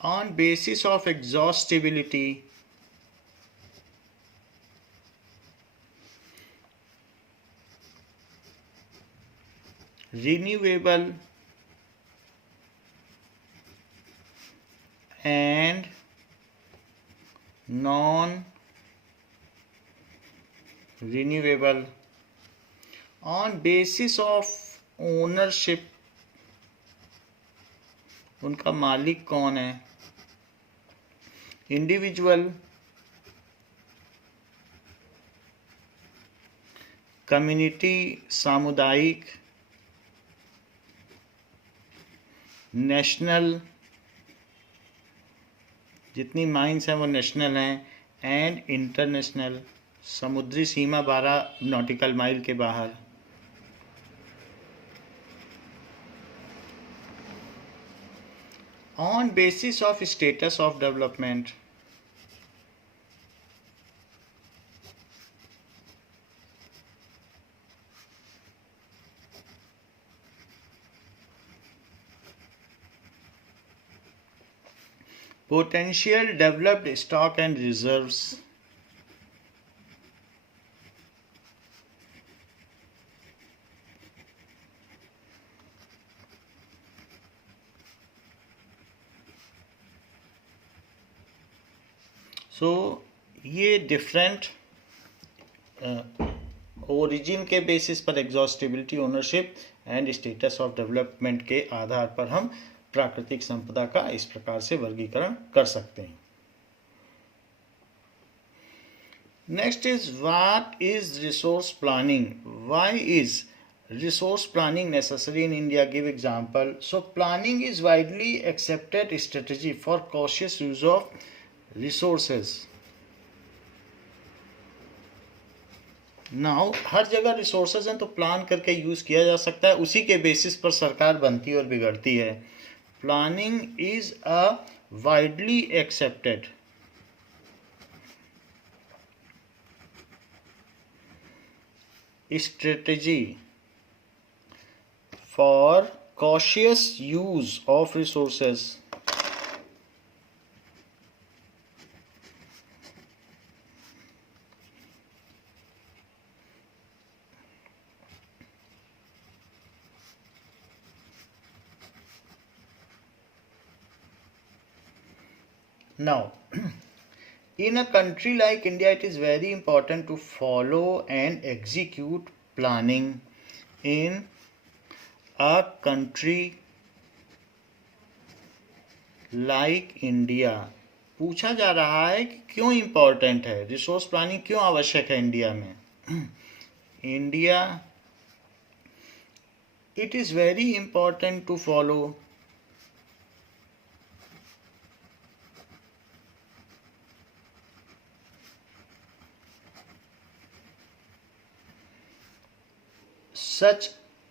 on basis of exhaustibility, renewable and non renewable. on basis of ownership, उनका मालिक कौन है. इंडिविजुअल, कम्युनिटी सामुदायिक, नेशनल, जितनी माइंस हैं वो नेशनल हैं, एंड इंटरनेशनल, समुद्री सीमा 12 नॉटिकल माइल के बाहर. on basis of status of development, potential developed stock and reserves, सो ये डिफरेंट ओरिजिन के बेसिस पर exhaustibility, ownership and status of development के आधार पर हम प्राकृतिक संपदा का इस प्रकार से वर्गीकरण कर सकते हैं. Next is what is resource planning, why is resource planning necessary in India? Give example. So planning is widely accepted strategy for cautious use of resources. Now हर जगह रिसोर्सेज हैं तो प्लान करके यूज किया जा सकता है, उसी के बेसिस पर सरकार बनती और बिगड़ती है. Planning is a widely accepted strategy for cautious use of resources. Now, in a country like India, it is very important to follow and execute planning. In a country like India, पूछा जा रहा है कि क्यों important है, resource planning क्यों आवश्यक है इंडिया में. India, it is very important to follow such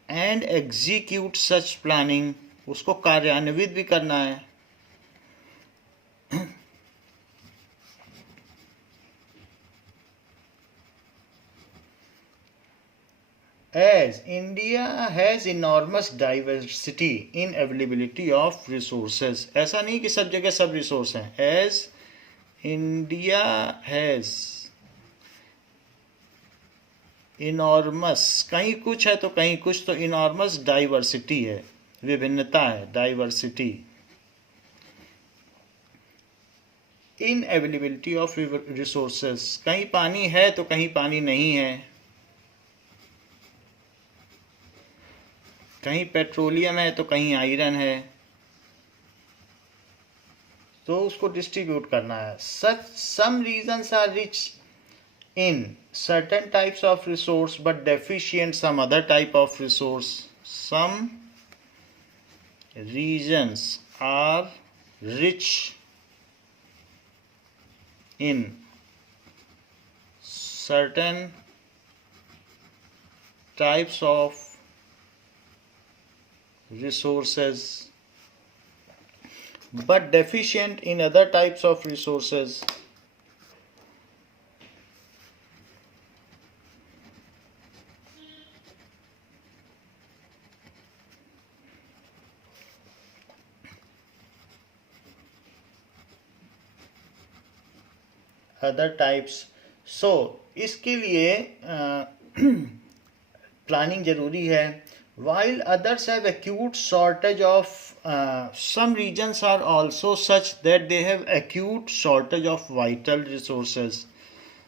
and execute such planning, उसको कार्यान्वित भी करना है. As India has enormous diversity in availability of resources, ऐसा नहीं कि सब जगह सब रिसोर्स हैं. As India has इनॉर्मस, कहीं कुछ है तो कहीं कुछ, तो इनॉर्मस डाइवर्सिटी है, विभिन्नता है, diversity in availability of resources, कहीं पानी है तो कहीं पानी नहीं है, कहीं पेट्रोलियम है तो कहीं आयरन है, तो उसको डिस्ट्रीब्यूट करना है. Such some regions are rich in certain types of resource but deficient some other type of resource. Some regions are rich in certain types of resources but deficient in other types of resources. Other types. So इसके लिए planning जरूरी है. while others have acute shortage of some regions are also such that they have acute shortage of vital resources.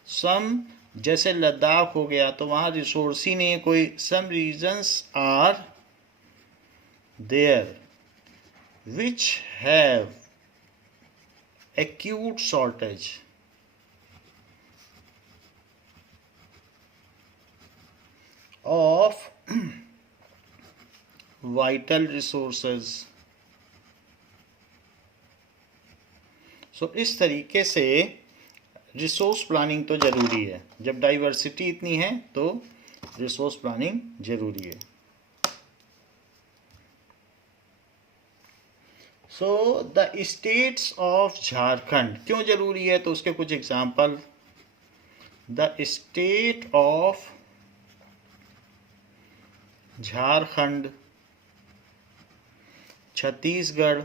some जैसे लद्दाख हो गया तो वहाँ resource ही नहीं है कोई. some regions are there which have acute shortage of vital resources. सो इस तरीके से रिसोर्स प्लानिंग तो ज़रूरी है. जब डाइवर्सिटी इतनी है तो रिसोर्स प्लानिंग ज़रूरी है. So the states of Jharkhand क्यों ज़रूरी है, तो उसके कुछ example. The state of Jharkhand, Chhattisgarh,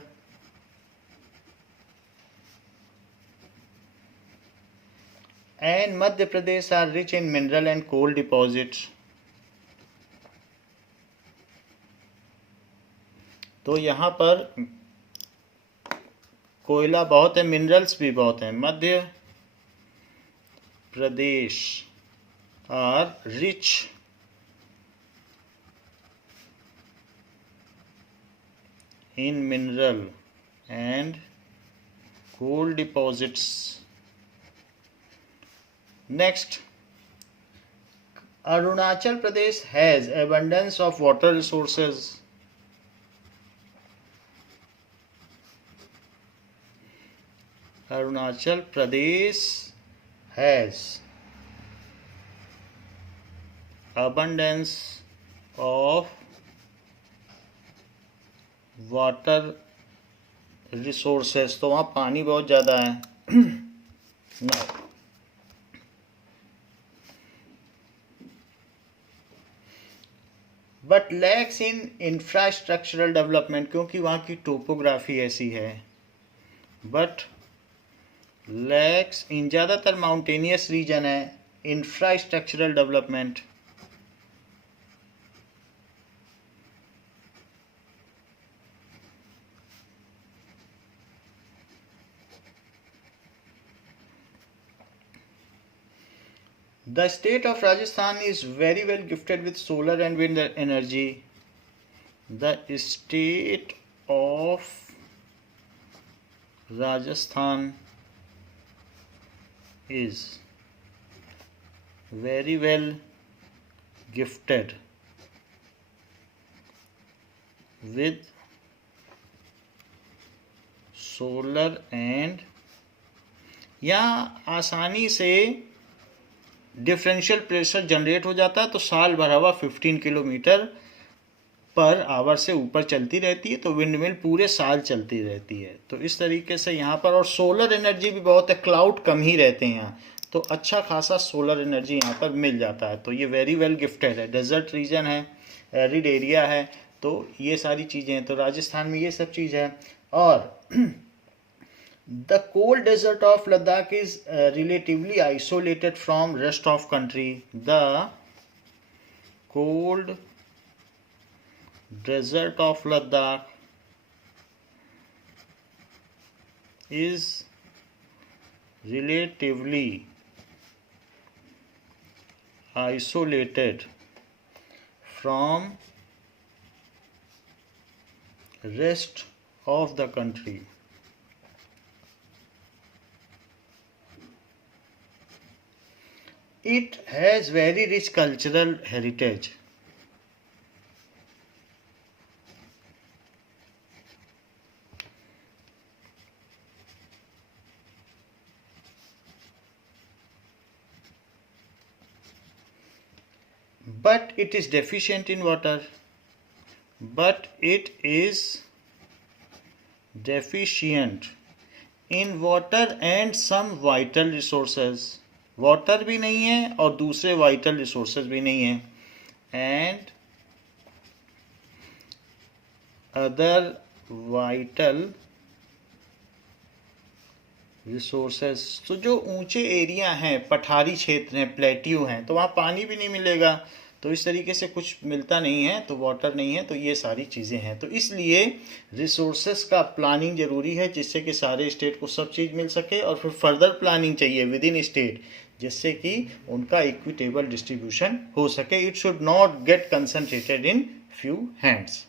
and Madhya Pradesh are rich in mineral and coal deposits. तो यहाँ पर कोयला बहुत है, मिनरल्स भी बहुत हैं. Madhya Pradesh are rich in mineral and coal deposits. Next, Arunachal Pradesh has abundance of water resources. Arunachal Pradesh has abundance of water resources. तो वहाँ पानी बहुत ज़्यादा है. Now, but lakhs in infrastructural development, क्योंकि वहाँ की टोपोग्राफी ऐसी है. बट लैक्स इन ज़्यादातर माउंटेनियस रीजन है infrastructural development. The state of Rajasthan is very well gifted with solar and wind energy. The state of Rajasthan is very well gifted with solar and, यहाँ आसानी से डिफरेंशियल प्रेशर जनरेट हो जाता है. तो साल भर हवा 15 किलोमीटर पर आवर से ऊपर चलती रहती है. तो विंड मिल पूरे साल चलती रहती है. तो इस तरीके से यहाँ पर, और सोलर एनर्जी भी बहुत है, क्लाउड कम ही रहते हैं यहाँ. तो अच्छा खासा सोलर एनर्जी यहाँ पर मिल जाता है. तो ये वेरी वेल गिफ्टेड है. डेजर्ट रीजन है, एरिड एरिया है. तो ये सारी चीज़ें हैं. तो राजस्थान में ये सब चीज़ है. और the cold desert of Ladakh is relatively isolated from rest of country. The cold desert of Ladakh is relatively isolated from rest of the country. It has very rich cultural heritage. But it is deficient in water. But it is deficient in water and some vital resources. Water भी नहीं है और दूसरे vital resources भी नहीं है. And other vital resources. तो जो ऊंचे एरिया हैं, पठारी क्षेत्र हैं, प्लेट्यू हैं, तो वहाँ पानी भी नहीं मिलेगा. तो इस तरीके से कुछ मिलता नहीं है. तो वाटर नहीं है. तो ये सारी चीज़ें हैं. तो इसलिए रिसोर्सेस का प्लानिंग ज़रूरी है, जिससे कि सारे स्टेट को सब चीज़ मिल सके. और फिर फर्दर प्लानिंग चाहिए विद इन स्टेट, जिससे कि उनका इक्विटेबल डिस्ट्रीब्यूशन हो सके. It should not gate concentrated in few hands.